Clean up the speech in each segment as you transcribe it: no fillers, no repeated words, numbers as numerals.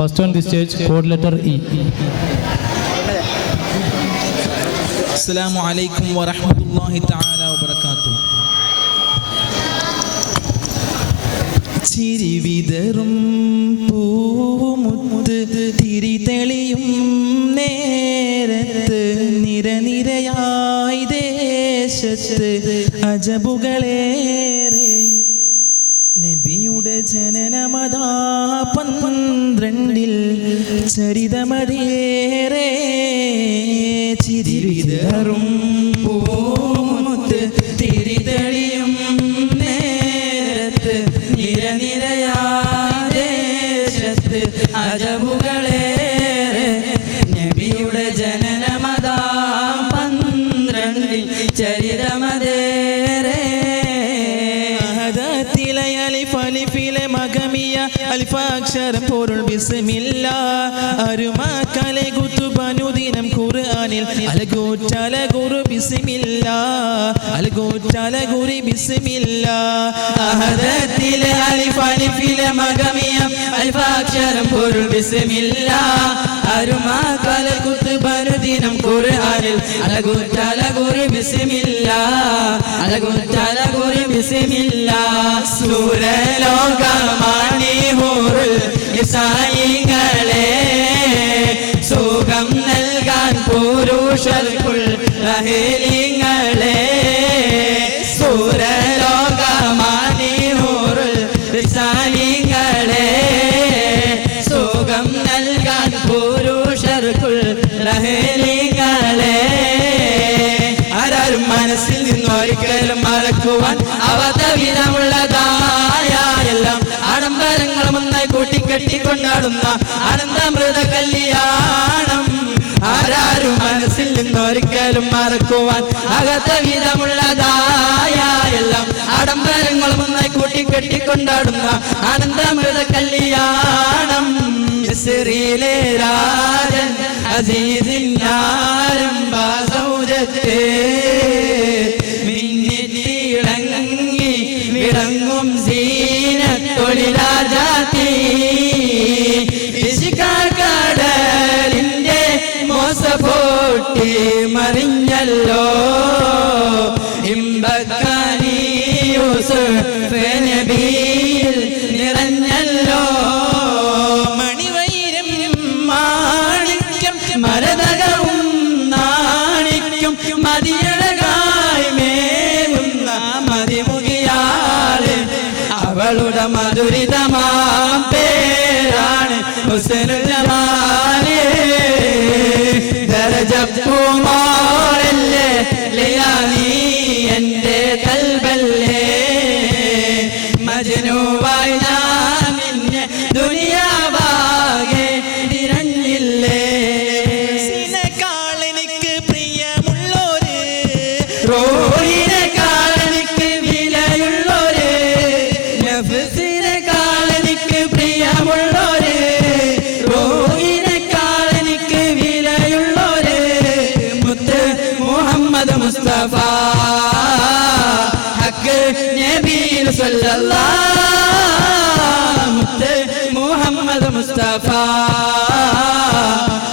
First on the stage, code letter E. Assalamu alaikum wa rahmatullahi ta'ala wa barakatuh. ചിരി വിതറും പൂമുത്ത് തിരി തെളിയും നേരത്ത് നിരനിരയായി ദേശത്ത് അജബുകളേറെ നബിയുടെ ജനനമതാ 12 ചരിതമതേറെ ചിരി വിതറും പൂമുത്ത് തിരി തെളിയും നേരത്ത് നിരനിരയായി ദേശത്ത് അജബുകളേറെ നബിയുടെ ജനനമതാ 12 ചരിതമതേറെ അലിഫിലെ മഗമിയ അൽഫാക്ഷരം പൊരുൾ ബിസ്മില്ലാ അരുമാക്കലെ കുത്തുബനുദിനം ഖുർആനിൽ അലകൂറ്റല ഗുരു ബിസ്മില്ലാ അലകൂറ്റല ഗുരു ബിസ്മില്ലാ അഹദത്തിലെ അലിഫിലെ മഗമിയ അൽഫാക്ഷരം പൊരുൾ ബിസ്മില്ലാ അരുമാക്കലെ കുത്തുബനുദിനം ഖുർആനിൽ അലകൂറ്റല ഗുരു ബിസ്മില്ലാ അലകൂറ്റല ഗുരു ബിസ്മില്ലാ സൂരലോകമാണി ഹൂറുൽ ഇസായികളെ സുഖം നൽകാൻ പുരുഷർക്കുൾ അഹലിങ്ങളെ സൂരലോകമാണി ഹൂറുൽ ഇസായികളെ സുഖം നൽകാൻ പുരുഷർക്കുൾ അഹലിങ്ങളെ ആരും മനസ്സിൽ നിന്നൊരിക്കലും മറക്കുവാൻ അവതവിധമുള്ളതായ എല്ലാം ആഡംബരങ്ങളും ഒന്നായി കൂട്ടിക്കെട്ടിക്കൊണ്ടാടുന്ന ആനന്ദമൃത കല്യാണം ആരാരും മനസ്സിൽ നിന്നൊരിക്കലും മറക്കുവാൻ അകത്ത വിധമുള്ളതായ എല്ലാം ആഡംബരങ്ങളും ഒന്നായി കൂട്ടിക്കെട്ടിക്കൊണ്ടാടുന്ന ആനന്ദമൃത കല്യാണം മിസ്രിലെ രാജൻ അസീസിനാരംഭ സൗജത്തെ മിന്നിത്തിളങ്ങി വിളങ്ങും സീനത്തൊളിരാജാത്തി ഇഷ്കടലിന്റെ മോസപോട്ടി മറിഞ്ഞല്ലോ ഇമ്പക്കാനി യൂസുഫ് നബിയിൽ നിറഞ്ഞല്ലോ മണിവൈരം മാണിക്യം മരതകവും നാണിക്കും മതിയഴകായി മേവുന്ന മതിമുകിയാള് അവളുടെ മധുരിതമാം പേരാണ് ഹുസ്നുൽ ജമാല് ദരജപ്പൂമോളല്ലേ ലിയാനി എന്റെ കൽബല്ലേ മജ്നൂവായി ഞാൻ നിന്നെ ദുനിയാവാകെ തിരഞ്ഞില്ലേ സിനേക്കാൾ എനിക്ക് പ്രിയമുള്ളോര് റോഹിനേക്കാൾ എനിക്ക് വിലയുള്ളോര് നഫ്സിനേക്കാൾ എനിക്ക് പ്രിയമുള്ളോര് റോഹിനേക്കാൾ എനിക്ക് വിലയുള്ളോര് മുത്ത് മുഹമ്മദ് മുസ്തഫ ഹക്ക് നബിയിൽ സല്ലല്ലാഹ് മുത്ത് മുഹമ്മദ് മുസ്തഫ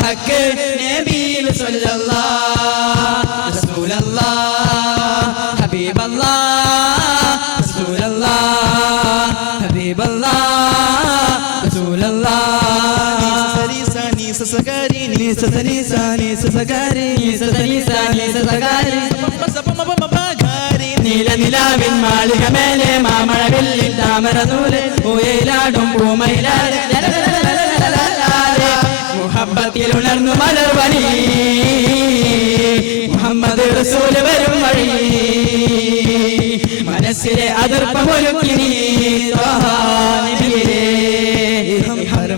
ഹക്ക് നബിയിൽ സല്ലല്ലാഹ് റസൂലല്ലാഹ് ഹബീബല്ലാഹ് റസൂലല്ലാഹ് ഹബീബല്ലാഹ് റസൂലല്ലാഹ് നീസ സഗരി നീസ നീസ നീസ സഗരി നീസ നീസ നീസ സഗരി നീല നിലാവിൻ മാളിക മേലെ മാമഴവില്ലിൻ താമര നൂല് പൂയയിലാടും പൂമയിലാട് മുഹബ്ബത്തിൽ ഉണർന്നു മലർവനി മുഹമ്മദ് റസൂല് വരും വഴി മനസ്സിലെ അതിർപ്പമൊരുക്കി നീ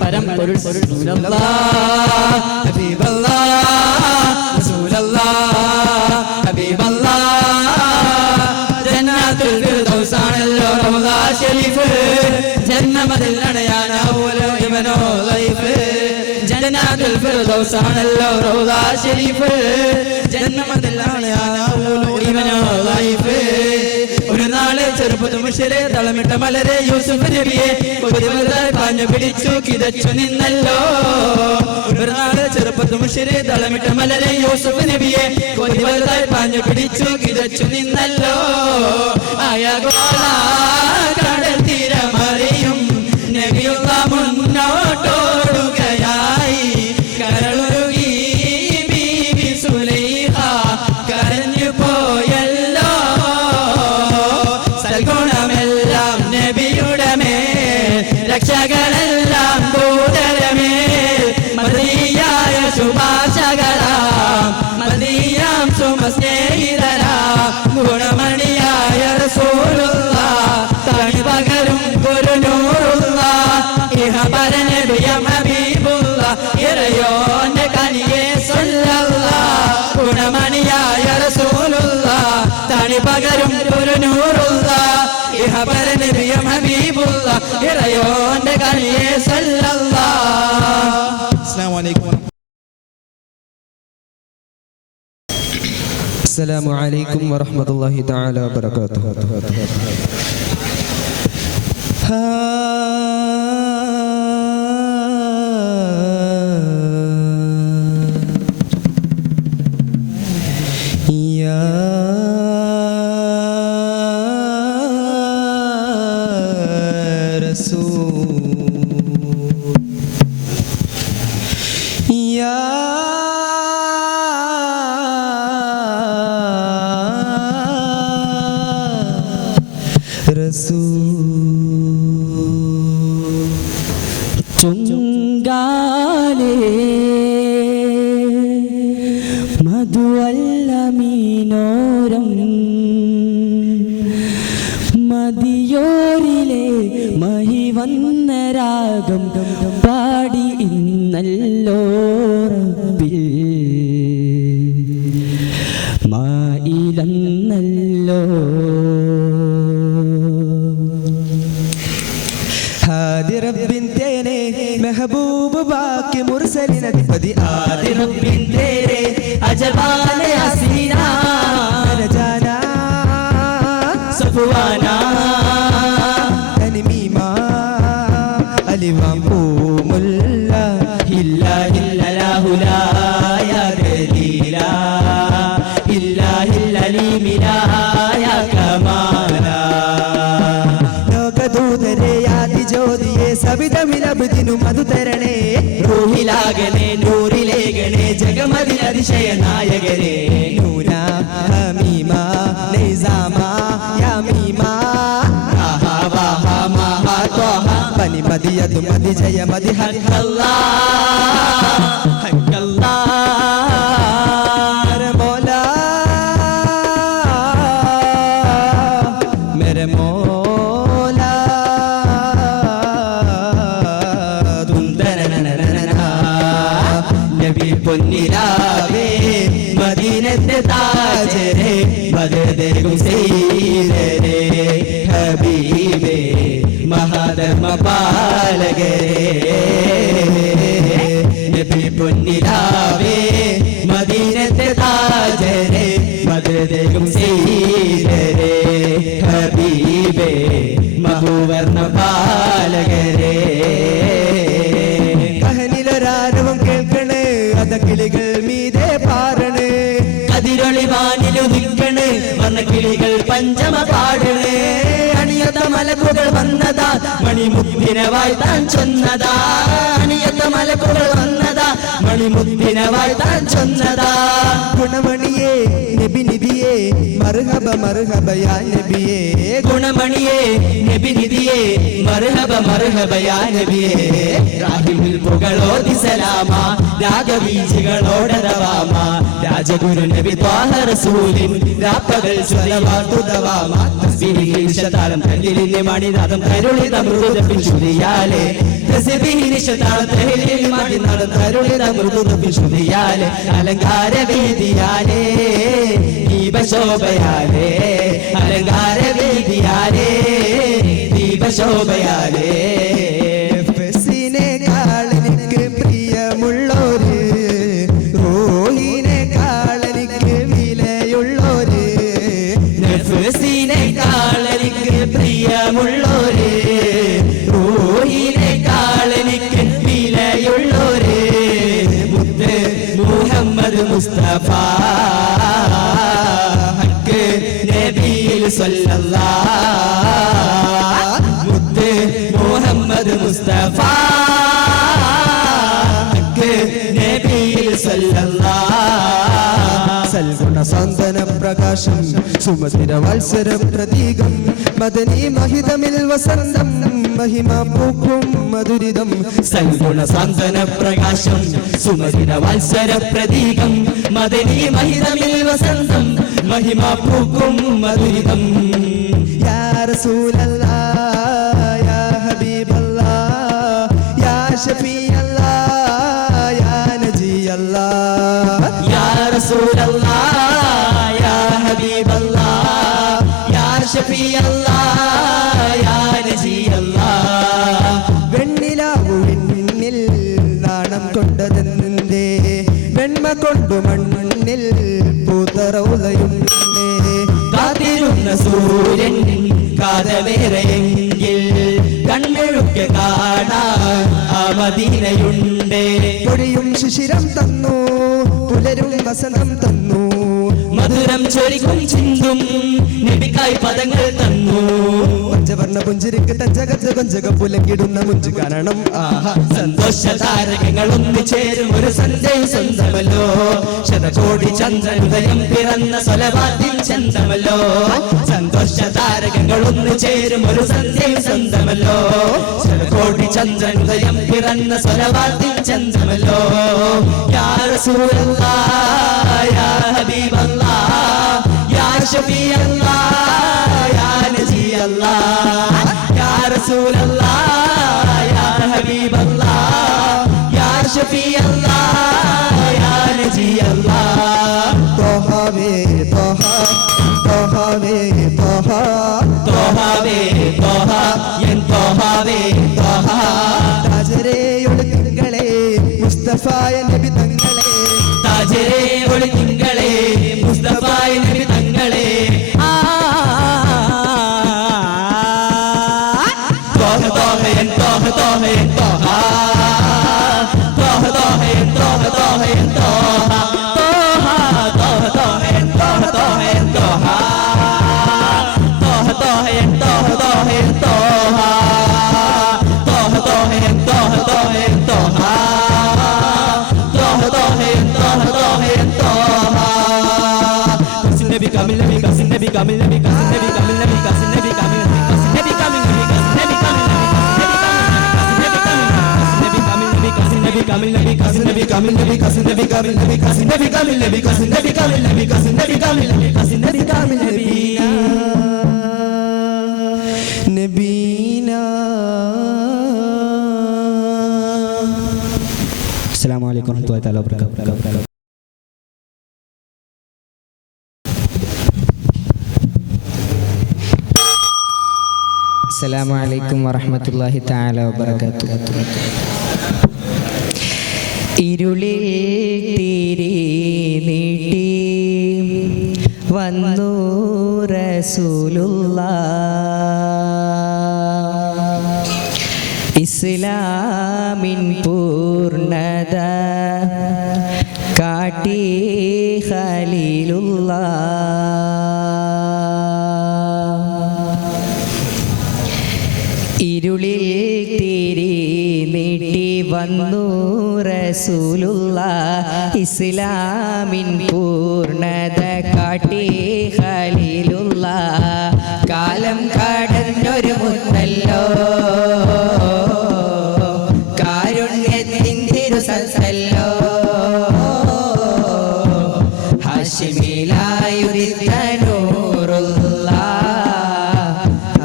പരം പൊരുൾ റസൂലല്ലാഹ് ഹബീബല്ലാഹ് റസൂലല്ലാഹ് ഹബീബല്ലാഹ് ജന്നാത്തുൽ ഫിർദൗസാണല്ലോ റൗള ശരീഫ് ജന്നമതിൽ അടയാനാവൂലോ ഇവനോ ലൈഫ് ജന്നാത്തുൽ ഫിർദൗസാണല്ലോ റൗള ശരീഫ് ജന്നമതിൽ അടയാനാവൂലോ ഇവനോ ലൈഫ് ഒരു നാളെ ചെറുപ്പത്ത് മുഷിരെ തളമിട്ട മലരെ യൂസുഫ് നബിയെ കൊതിവലുതായി പാഞ്ഞു പിടിച്ചു കിതച്ചു നിന്നല്ലോ ഒരു നാട് ചെറുപ്പത്ത് മുഷിരെ തളമിട്ട മലരെ യൂസുഫ് നബിയെ കൊതിവലുതായി പാഞ്ഞു പിടിച്ചു കിതച്ചു നിന്നല്ലോ ആയഗോള കടൽ തീരമറിയും നബിയുള്ള മുന്നോട്ടോടുകയായി കരളുരുകി ബീവി സുലൈഖ കരഞ്ഞു പോയല്ലോ സൽഗുണമെല്ലാം നബിയുടെ മേൽ രക്ഷകളെല്ലാം ദൂതരമേൽ മദീയായ ശുഭാശകരാം മദീയാം സുമസ്നേഹിതരാം ഗുണമണിയായ റസൂലുള്ളാഹ് തണി പകരും ഒരു നൂറുള്ളാഹ് ഇഹബര നബിയം ഹബീബുള്ളാഹ് ഇറയോന്റെ കനിയെ സ്വല്ലല്ലാഹ് ഗുണമണിയായ റസൂലുള്ളാഹ് തണി പകരും ഒരു നൂറുള്ളാഹ് ഇഹബര നബിയം ഹബീബുള്ളാഹ് ഇറയോന്റെ കനിയെ സ്വല്ലല്ലാഹ്. അസ്സലാമു അലൈക്കും. അസ്സലാമു അലൈക്കും വറഹ്മത്തുള്ളാഹി തആല വബറകാതുഹു. യാ റസൂൽ യാ ചുങ്കാലേ മധുവല്ല മീനോരം മതിയോരിലെ മഹി വന്ന രാഗം പാടി ഇന്നല്ലോ റബ്ബിൽ മായിലന്നല്ലോ ഹാദി റബ്ബിൻ തേനെ മെഹബൂബ് ബാക്കി മുർസലിൻ അധിപതി ആദി റബ്ബിൻ തേരെ അജബാനെ ഹസീന രജാന സഫ്വാന തൻമീമ അലിവാം പൂമുല്ല ഇല്ലാ ഇല്ലല്ലാഹു ലാ യാ ദലീല ഇല്ലാ ഇല്ലലീമിലാ യാ കമാല ലോകദൂതരെ ആദി ജ്യോതിയെ സബിതമിലബ്ദിനു മധു തരണേ റൂഹിലാകനെ നൂറിലേകനെ ജഗമതിൽ അതിശയ നായകരെ നൂന ഹമീമ നൈസാമ യമീമ ആഹാ വാഹാ മഹാ ത്വഹ ബനി മദിയതു മദി ജയ മദി ഹക്കല്ലാ ഹക്കല്ലാ मेरे मौला मेरे मौला നബി പൊന്നിലാവേ മദീനത്തെ താജരെ ബദദേകും സീദരെ ഹബീബേ മഹാധർമ്മ പാലകരെ നബി പൊന്നിലാവേ മദീനത്തെ താജരെ ബദദേകും സീദരെ ഹബീബേ മഹുവർണ്ണ പാലകരെ കഹനിലൊരാരവം കേൾക്കണ് അത കിളികൾ മീതെ പാറണ് കതിരൊളി വാനിലുദിക്കണ് വർണ്ണക്കിളികൾ പഞ്ചമ പാടണ് അണിയത്ത മലക്കുകൾ വന്നതാ മണിമുത്തിനെ വാഴ്ത്താൻ ചൊന്നതാ അണിയത്ത മലക്കുകൾ വന്നതാ മണിമുത്തിനെ വാഴ്ത്താൻ ചൊന്നതാ ഗുണമണിയേ നബി നിധിയേ മർഹബ മർഹബ യാ നബിയേ ഗുണമണിയേ നബി നിധിയേ മർഹബ മർഹബ യാ നബിയേ രാഹിമിൽ പുകളോതി സലാമ രാഗബീജികളോടരവാമ രാജഗുരു നബി ത്വാഹ റസൂലിൻ രാപ്പകൽ സ്വലവാതുദവാമ തസ്ബീഹിൽ ശതാലം തല്ലിലിന്റെ മണിനാദം കരുളിത മൃദുദപ്പിൻ ചുരിയാലേ തസ്ബീഹിൽ ശതാലം തല്ലിലിൽ മണിനാദം കരുളിത മൃദുദപ്പിൻ ചുരിയാലേ അലങ്കാര വീതിയാലേ ദീപശോഭയാലേ അലങ്കാര വീതിയാലേ ദീപശോഭയാലേ ഫസിനേക്കാൾ എനിക്ക് പ്രിയമുള്ളോര് റൂഹിനേക്കാൾ എനിക്ക് വിലയുള്ളോര് നഫ്സിനേക്കാൾ എനിക്ക് മുസ്തഫ ഹക്ക് നബിയിൽ സല്ലല്ലാഹ് മുത്ത് മുഹമ്മദ് മുസ്തഫ ഹക്ക് നബിയിൽ സല്ലല്ലാഹ് സൽഗുണ സാന്ത്വന പ്രകാശം സുമധുര വത്സര പ്രതീകം മദനി മഹിതമിൽ വസന്തം മഹിമ പൂക്കും മധുരിതം സൽഗുണ സാന്ത്വന പ്രകാശം സുമധുര വത്സര പ്രതീകം മദനി മഹിതമിൽ വസന്തം മഹിമ പൂക്കും മധുരിതം യാ റസൂലല്ലാഹ് യാ ഹബീബല്ലാഹ് യാ ഷഫീഅല്ലാഹ് യാ നജിയല്ലാഹ് യാ റസൂലല്ലാഹ് യാ ഹബീബല്ലാഹ് യാ ഷഫീഅല്ലാഹ് യാ നജിയല്ലാഹ് വെണ്ണിലാവു വെണ്ണിൽ നാണം കൊണ്ടതെന്തേ വെണ്മ കൊണ്ടു മണ്ണിൽ പൂത്തറൗലയുണ്ടേ കാത്തിരുന്ന സൂര്യൻ കാതമേറെയെങ്കിൽ കണ്ണെഴുക്കെ കാണാൻ ആ മദീനയുണ്ടേ പൊടിയും ശിശിരം തന്നു പുലരും വസന്തം തന്നു മധുരം ചൊരിക്കും ചിന്തും നബിക്കായി പദങ്ങൾ തന്നു പഞ്ചവർണ്ണ പുഞ്ചിരിക്ക് തഞ്ചകത്ത് കൊഞ്ചക പുലകിടുന്ന മുഞ്ചു കാരണം ആഹാ സന്തോഷ താരകങ്ങൾ ഒന്നിച്ചേരും ഒരു സന്ധ്യയും സ്വന്തമല്ലോ ശതകോടി ചന്ദ്രനുദയം പിറന്ന സ്വലവാദ്യം ചന്തമല്ലോ സന്തോഷ താരകങ്ങൾ ഒന്നിച്ചേരും ഒരു സന്ധ്യയും സ്വന്തമല്ലോ ശതകോടി ചന്ദ്രനുദയം പിറന്ന സ്വലവാദ്യം ചന്തമല്ലോ യാ റസൂലല്ലാഹ് യാ ഹബീബല്ലാഹ് യാ ഷഫീഅല്ലാഹ് യാ നജിയല്ലാഹ് യാ റസൂലല്ലാഹ് യാ ഹബീബല്ലാഹ് യാ ഷഫീഅല്ലാഹ് യാ നജിയല്ലാഹ് തോഹാവേ തോഹ തോഹാവേ തോഹ തോഹാവേ തോഹ എൻ തോഹാവേ തോഹ താജരേ ഒളിത്തിങ്കളെ മുസ്തഫായ നബി തങ്ങളെ താജരേ ഒളി തിങ്കളെ മുസ്തഫായ നബി തങ്ങളെ Thoha Thoha N Thoha Thoha N Thoha Thoha Thoha N Thoha Thoha N Thoha Thoha Thoha N Thoha Thoha N Thoha Thoha Thoha N Thoha Thoha N Thoha Thoha Thoha N Thoha Thoha N Thoha Thoha Thoha N Thoha Thoha N Thoha cousin നബി കമിൽ നബി കസിൻ നബി കമിൽ നബി കസിൻ നബി കമിൽ നബി കസിൻ നബി കമിൽ കസിൻ നബി കമിൽ നബി കസിൻ നബി കമിൽ നബി കസിൻ നബി കമിൽ നബി കസിൻ നബി കമിൽ നബി കസിൻ നബി കമിൽ നബി കസിൻ നബി കമിൽ നബി കസിൻ നബി കമിൽ നബി കസിൻ നബി കമിൽ നബി കസിൻ നബി കമിൽ നബി നബീന അസ്സലാമു അലൈക്കും വറഹ്മത്തുള്ളാഹി തആല വബറകാതുഹു. അസ്സലാമു അലൈക്കും വറഹ്മത്തുള്ളാഹി തആല വബറകാതുഹു. ഇരുളിൽ തിരി നീട്ടി വന്നു റസൂലുള്ളാഹ് ഇസ്ലാമിൻ പൂർണ്ണത കാട്ടി ഖലീലുള്ളാഹ് ഇരുളിൽ തിരി നീട്ടി വന്നു റസൂലുള്ളാഹ് ഇസ്ലാമിൻ പൂർണ്ണത കാട്ടി ഖലീലുള്ളാഹ് കാലം കടന്നൊരു മുത്തല്ലോ കാരുണ്യത്തിൻ തിരുസത്തല്ലോ ഹാഷിമിലായുദിത്ത നൂറുള്ളാഹ്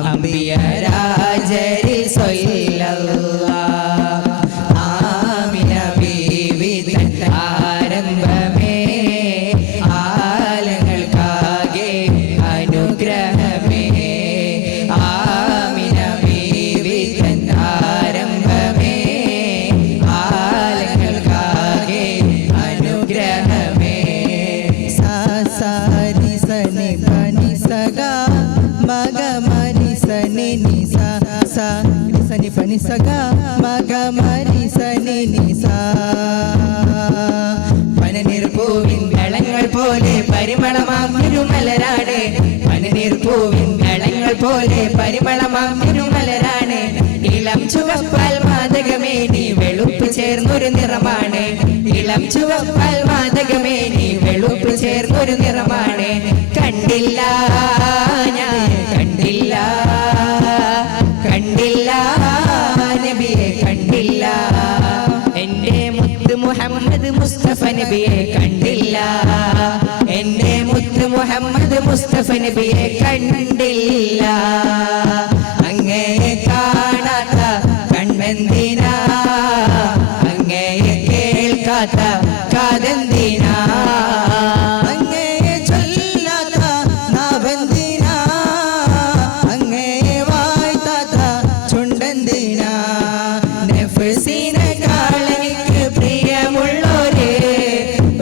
അംബിയ രാജരി സ്വല്ലല്ലാഹ് ആമിന ബീവി തൻ ആരംഭമേ ആലങ്ങൾക്കാകെ അനുഗ്രഹമേ ആമിന ബീവി തൻ ആരംഭമേ ആലങ്ങൾക്കാകെ അനുഗ്രഹമേ സാരി സനി പനി സഗ മഗ മരി സനി നി സാ സനി പനി സഗ മഗ മരി സനി നി സാ പനനിർപ്പൂവിൻ പൂവിൻ ദളങ്ങൾ പോലെ പരിമളമാം തിരുമലരാണ്. ഇളം ചുവപ്പാൽ മാതകമേനി വെളുപ്പ് ചേർന്നൊരു നിറമാണ്. ഇളം ചുവപ്പാൽ മാതകമേനി വെളുപ്പ് ചേർന്നൊരു നിറമാണ്. കണ്ടില്ല ഞാൻ കണ്ടില്ല കണ്ടില്ല നബിയെ കണ്ടില്ല. എന്റെ മുത്ത് മുഹമ്മദ് മുസ്തഫ നബിയെ കണ്ടില്ല. എന്റെ മുത്ത് മുഹമ്മദ് മുസ്തഫ നബിയെ കണ്ടില്ല. അങ്ങയെ കാണാത്ത കണ്ണെന്തിനാ, അങ്ങയെ കേൾക്കാത്ത കാതെന്തിനാ, അങ്ങയെ ചൊല്ലാത്ത നാവെന്തിനാ, അങ്ങയെ വാഴ്ത്താത്ത ചുണ്ടെന്തിനാ. നഫ്സിനെക്കാളെനിക്ക് പ്രിയമുള്ളോരേ,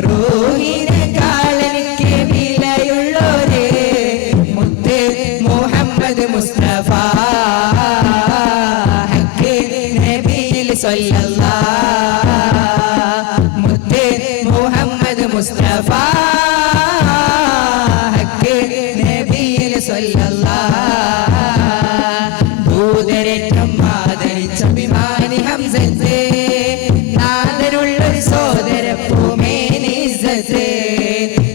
റൂഹിനെക്കാളെനിക്ക് വിലയുള്ളോരേ, മുത്ത് മുഹമ്മദ് മുസ്തഫ ഹക്ക് നബിയിൽ സ്വല്ലല്ലാഹ്. മുത്ത് മുഹമ്മദ് മുസ്തഫ ഹക്ക് നബിയിൽ സ്വല്ലല്ലാഹ്. ദൂതരേറ്റം ആദരിച്ച അഭിമാനി ഹംസത്തെ, നാദരുള്ളൊരു സോദര പൂമേനി ഇസ്സത്തെ,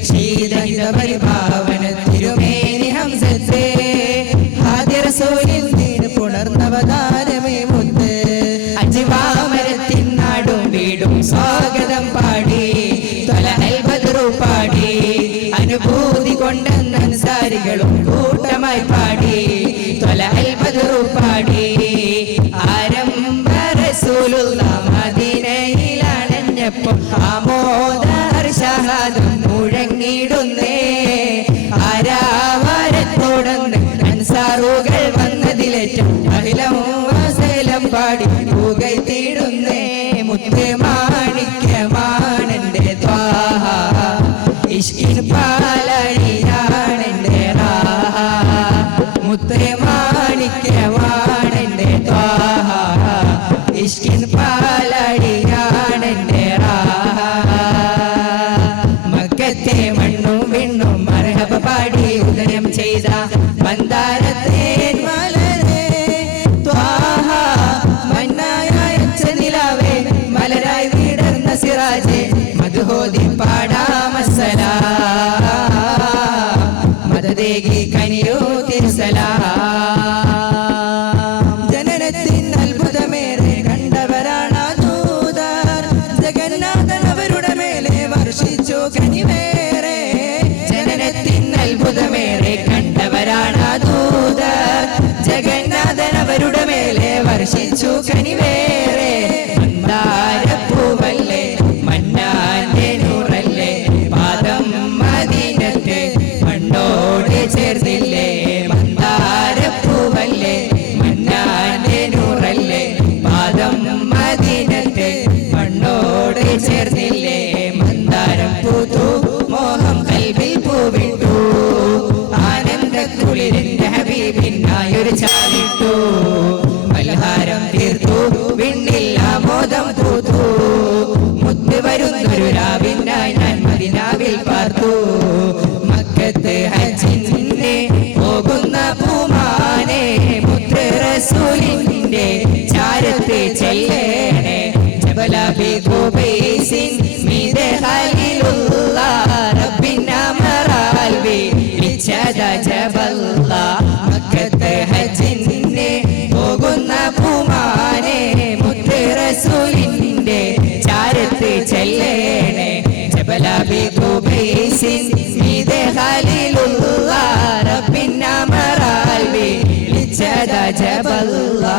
ശീതഹിത പരിഭാവന തിരുമേനി ഹംസത്തെ, ആദ്യ റസൂലിൽ നീട് പുണർന്നവതാരമേ മുത്ത്. അജിവാമരത്തിൻ നാടും വീടും സ്വാഗതം പാടി ത്വലഅൽ ബദ്റു പാടി, അനുഭൂതി കൊണ്ടെന്ന അൻസാരികളും കൂട്ടമായി പാടി ത്വലഅൽ ബദ്റു പാടി. ആരംഭ റസൂലുള്ളാഹ് മദീനയിലണഞ്ഞപ്പോൾ ആമോദ ഹർഷാദം മുഴങ്ങിടുന്നേ. ആരാവരത്തോടന്ന് അൻസാറുകൾ വന്നതിലേറ്റം അഖിലം വസലം പാടി പുകഴ്ത്തിടുന്നേ. മുത്ത് മാണിക്യമാണെന്റെ ത്വാഹ, ഇഷ്കിൻ പാലടിയാണെന്റെ റാഹ. മുത്ത് മാണിക്യമാണെന്റെ ത്വാഹ, ഇഷ്കിൻ പാലടിയാണെന്റെ റാഹ. മക്കത്തെ മണ്ണും വിണ്ണും മർഹബ പാടി ഉദയം ചെയ്ത മന്ദാരത്തേൻ മലരേ ത്വാഹ, മന്നായ നിലാവേ മലരായി വിടർന്ന സിറാജേ, മധുഹോദി പാടാമസ്സലാം, മദദേകി കനിയോ തിരുസലാം. ജനനത്തിൻ അത്ഭുതമേറെ കണ്ടവരാണ് ദൂതർ, ജഗന്നാഥൻ അവരുടെ മേലെ വർഷിച്ചു കനിവേറെ. ജനനത്തിൻ അത്ഭുതമേറെ കണ്ടവരാണ് ദൂതർ, ജഗന്നാഥൻ അവരുടെ മേലെ വർഷിച്ചു കനിവേറെ. മന്ദാരപ്പൂവല്ലേ മന്നാന്റെ നൂറല്ലേ, പാദം മദീനത്തെ മണ്ണോട് ചേർന്നില്ലേ. മന്ദാരപ്പൂവല്ലേ മന്നാന്റെ നൂറല്ലേ, പാദം മദീനത്തെ മണ്ണോട് ചേർന്നില്ലേ. മന്ദാരം പൂത്തു മോഹം കൽവിൽ പൂവിട്ടു, ആനന്ദ കുളിരിന്റെ ഹബീബിനായൊരു ചാലിട്ടു. മൽഹാരം തീർത്തു വിണ്ണിൽ ആമോദം പൂത്തു, മുത്ത് വരുന്നൊരു രാവിനായി ഞാൻ മദീനാവിൽ പാർത്തു. മക്കത്ത് ഹജ്ജിന് പോകുന്ന പൂമാനെ, മുത്ത് റസൂലിന്റെ ചാരത്ത് ചെല്ലേണേ. ജബലബി ഖുബൈസിൻ മീതെ ഖലീലുള്ളാഹ്, റബ്ബിനമറാൽ വിളിച്ചത ജബല്ലാഹ്. മക്കത്ത് ഹജ്ജിന് പോകുന്ന പൂമാനെ, മുത്ത് റസൂലിന്റെ ചാരത്ത് ചെല്ലേണേ. ജബലബി ഖുബൈസിൻ മീതെ ഖലീലുള്ളാഹ്, റബ്ബിനമറാൽ വിളിച്ചത ജബല്ലാഹ്.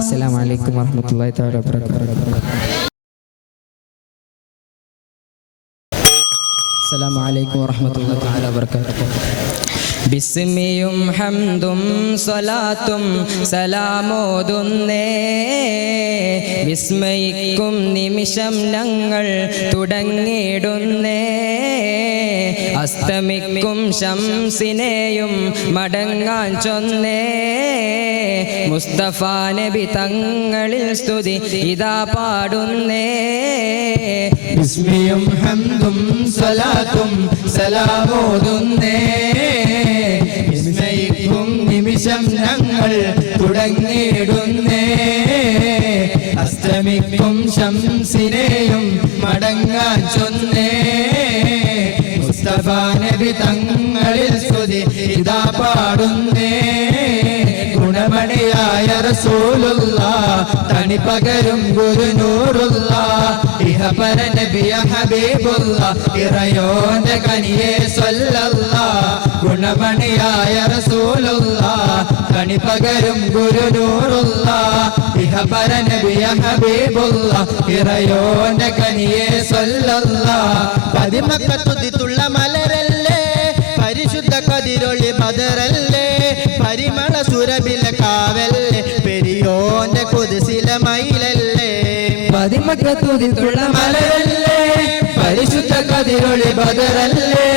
അസ്സലാമു അലൈക്കും വറഹ്മത്തുള്ളാഹി തആല വബറകാതുഹു. അസ്സലാമു അലൈക്കും വറഹ്മത്തുള്ളാഹി തആല വബറകാതുഹു. ബിസ്മിയും ഹംദും സ്വലാത്തും സലാമോതുന്നേ, വിസ്മയിക്കും നിമിഷം ഞങ്ങൾ തുടങ്ങിടുന്നേ. അസ്തമിക്കും ശംസിനെയും മടങ്ങാൻ ചൊന്നേ, മുസ്തഫ നബി തങ്ങളിൽ സ്തുതി ഇതാ പാടുന്നേ. ബിസ്മിയും ഹംദും സ്വലാത്തും സലാമോതുന്നേ, നിമിഷം ഞങ്ങൾ തുടങ്ങിയിടുന്നേ അസ്തമിക്കും ശംസിനെയും മടങ്ങാൻ ചൊന്നേ മുസ്തഫ നബി തങ്ങളിൽ സ്തുതി ഇതാ പാടുന്നേ ഗുണമണിയായ റസൂലുള്ളാഹ് തണി പകരും ഗുരുനൂറുള്ളാഹ് ഇഹപര നബിയ ഹബീബുള്ളാഹ് ഇറയോന്റെ കനിയെ സ്വല്ലല്ലാഹ് ഗുണമണിയായ റസൂലുള്ളാഹ് തണി പകരും ഗുരുനൂറുള്ളാഹ് ഇഹപര നബിയ ഹബീബുള്ളാഹ് ഇറയോന്റെ കനിയെ സ്വല്ലല്ലാഹ് പതിമക്കത്തുതിത്തുള്ള മലരല്ലേ പരിശുദ്ധ കതിരൊളി ബദറല്ലേ പരിമള സുരബില കാവല്ലേ പെരിയോന്റെ കുതിസില മയിലല്ലേ പതിമക്കത്തുതിത്തുള്ള മലരല്ലേ പരിശുദ്ധ കതിരൊളി ബദറല്ലേ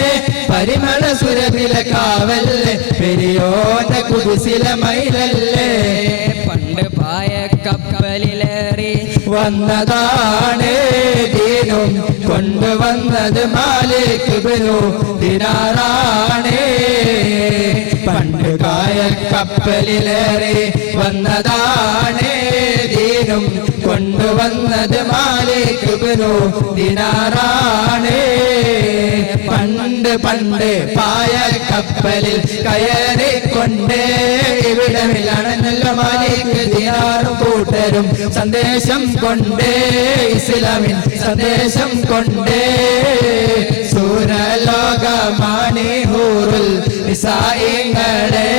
പരിമള സുരബില കാവല്ലേ പെരിയോന്റെ കുതിസില മയിലല്ലേ പണ്ട് പായ കപ്പലിലേറി വന്നതാണ് ദീനും കൊണ്ടുവന്നത് മാലിക് ഇബ്നു ദിനാറാണ് പണ്ട് കായ കപ്പലിലേറി വന്നതാണ് ദീനും കൊണ്ടുവന്നത് മാലിക് ഇബ്നു ദിനാറാണ് പണ്ട് പണ്ട് പായ കപ്പലിൽ കയറിക്കൊണ്ട് ഇവിടമിലാണെന്നല്ലോ മാലിക് ദിനാറും കൂട്ടരും സന്ദേശം കൊണ്ടേ ഇസ്ലാമിൻ സന്ദേശം കൊണ്ടേ സൂരലോകമാണി ഹൂറുൽ നിസായിങ്ങളെ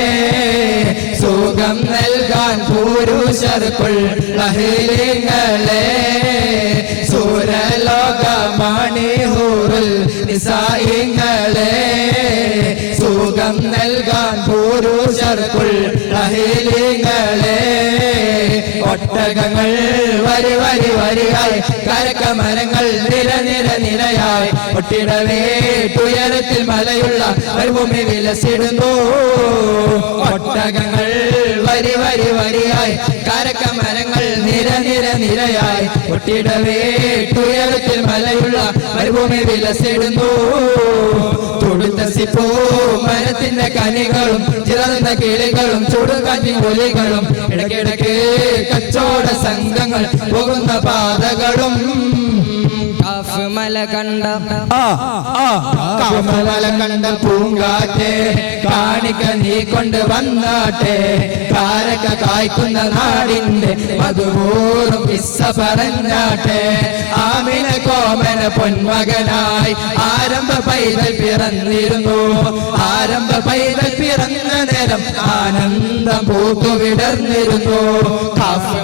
സുഖം നൽകാൻ പുരുഷർക്കുള്ള അഹ്ലിങ്ങളെ സൂരലോകമാണി ഹൂറുൽ നിസായിങ്ങളെ സുഖം നൽകാൻ പുരുഷർക്കുള്ള അഹ്ലിങ്ങളെ ഒട്ടകങ്ങൾ വരി വരി വരിയായി കരക്കമരങ്ങൾ നിര നിര നിരയായി ഒട്ടിടവേ തുയരത്തിൽ മലയുള്ള മരുഭൂമി വിലസിടുന്നു ഒട്ടകങ്ങൾ വരി വരി വരിയായി കരക്കമരങ്ങൾ നിര നിര നിരയായി ഒട്ടിടവേ തുയരത്തിൽ മലയുള്ള മരുഭൂമി വിലസിടുന്നു തൊടുത്ത സിപ്പോ മരത്തിന്റെ കനികളും ചിറന്ന കിളികളും ചുടുകാറ്റി ഒലികളും ഇടയ്ക്കിടയ്ക്ക് കച്ചവട സംഘങ്ങൾ പോകുന്ന പാതകളും മല കണ്ട മല കണ്ട പൂങ്കാറ്റെ കാണിക്ക നീ കൊണ്ട് വന്നാട്ടെ കാരക്ക കായ്ക്കുന്ന നാടിന്റെ മധുപൂറും കിസ്സ പറഞ്ഞാട്ടെ ആമിന കോമന പൊന്മകനായി ആരംഭ പൈതൽ പിറന്നിരുന്നു ആരംഭ പൈതൽ പിറന്ന നേരം ആനന്ദം പൂക്കുവിടർന്നിരുന്നു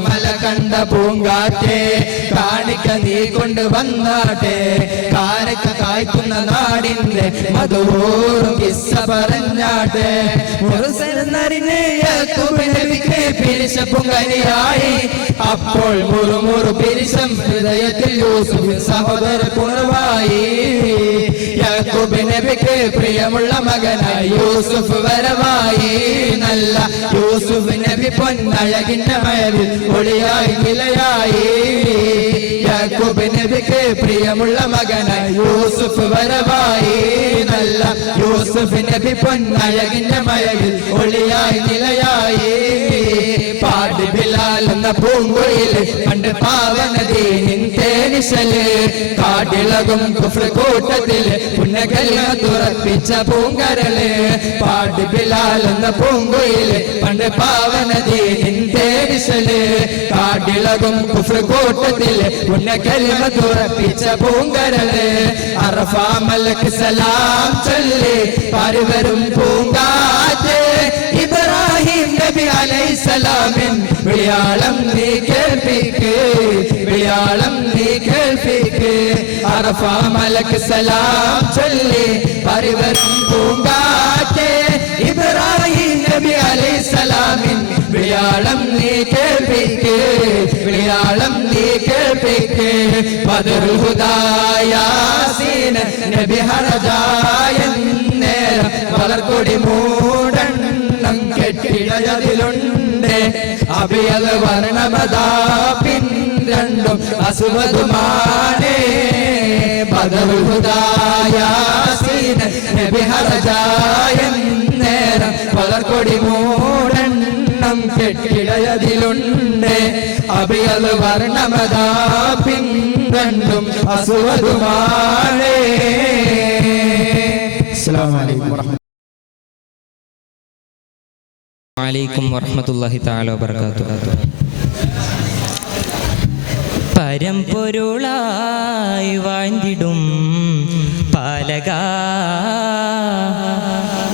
മല കണ്ട പൂങ്കാറ്റെ കാണിക്ക നീ കൊണ്ട് വന്നാട്ടെ കാരക്ക കായ്ക്കുന്ന നാടിന്റെ മധുപൂറും കിസ്സ പറഞ്ഞാട്ടെ പിരിശപ്പുങ്കനിയായി അപ്പോൾ മുറുമുറു പിരിശം ഹൃദയത്തിൽ യൂസുഫ് സഹോദര കുറവായി യാക്കൂബ് നബിക്ക് പ്രിയമുള്ള മകനായി യൂസുഫ് വരവായി നല്ല യൂസുഫ് നബി പൊന്നഴകിന്റെ മയവിൽ ഒളിയായി നിലയായി യാക്കൂബ് നബിക്ക് പ്രിയമുള്ള മകനായി യൂസുഫ് വരവായി നല്ല യൂസുഫ് നബി പൊന്നഴകിന്റെ മയവിൽ ഒളിയായി നിലയായി പാടി ബിലാൽ എന്ന പൂങ്കുയില് പണ്ട് പാവനദീനിൻ തേനിശല് കാടിളകും കുഫ്ർ കൂട്ടത്തില് പുണ്യകലിമ തുറപ്പിച്ച പൂങ്കരല് പാടി ബിലാൽ എന്ന പൂങ്കുയില് പണ്ട് പാവനദീനിൻ തേനിശല് കാടിളകും കുഫ്ർ കൂട്ടത്തില് പുണ്യകലിമ തുറപ്പിച്ച പൂങ്കരല് അറഫാ മലക്ക് സലാം ചൊല്ലി പാരിവരും പൂങ്കാറ്റ് ഇബ്രാഹിം നബി അലൈഹിസ്സലാമിൻ വിളിയാളം നീ കേൾപ്പിക്ക് വിളിയാളം നീ കേൾപ്പിക്ക് അറഫാ മലക്ക് സലാം ചൊല്ലി പാരിവരും പൂങ്കാറ്റ് ഇബ്രാഹിം നബി അലൈഹിസ്സലാമിൻ വിളിയാളം നീ കേൾപ്പിക്ക് വിളിയാളം നീ കേൾപ്പിക്ക് ബദറുൽ ഹുദാ യാസീൻ നബി ഹറജായ നേരം വളർക്കൊടി മൂടണ്ണം കെട്ടിടയതിലുണ്ട് അഭിയൽ വർണ്ണമതാ പിൻരണ്ടും അസുവതുമാനേ ബദറുൽ ഹുദാ യാസീൻ നബി ഹറജായ നേരം വളർക്കൊടി മൂട കെട്ടിടയതിലുണ്ട് അഭിയൽ വർണ്ണമതാ പിന്തണ്ടും അസുവതുമാണേ. അസ്സലാമു അലൈക്കും വഅലൈക്കും വറഹ്മത്തുള്ളാഹി തആല വബറകാതുഹു. പരമ്പൊരുളായി വാഴ്ന്നിടും പാലക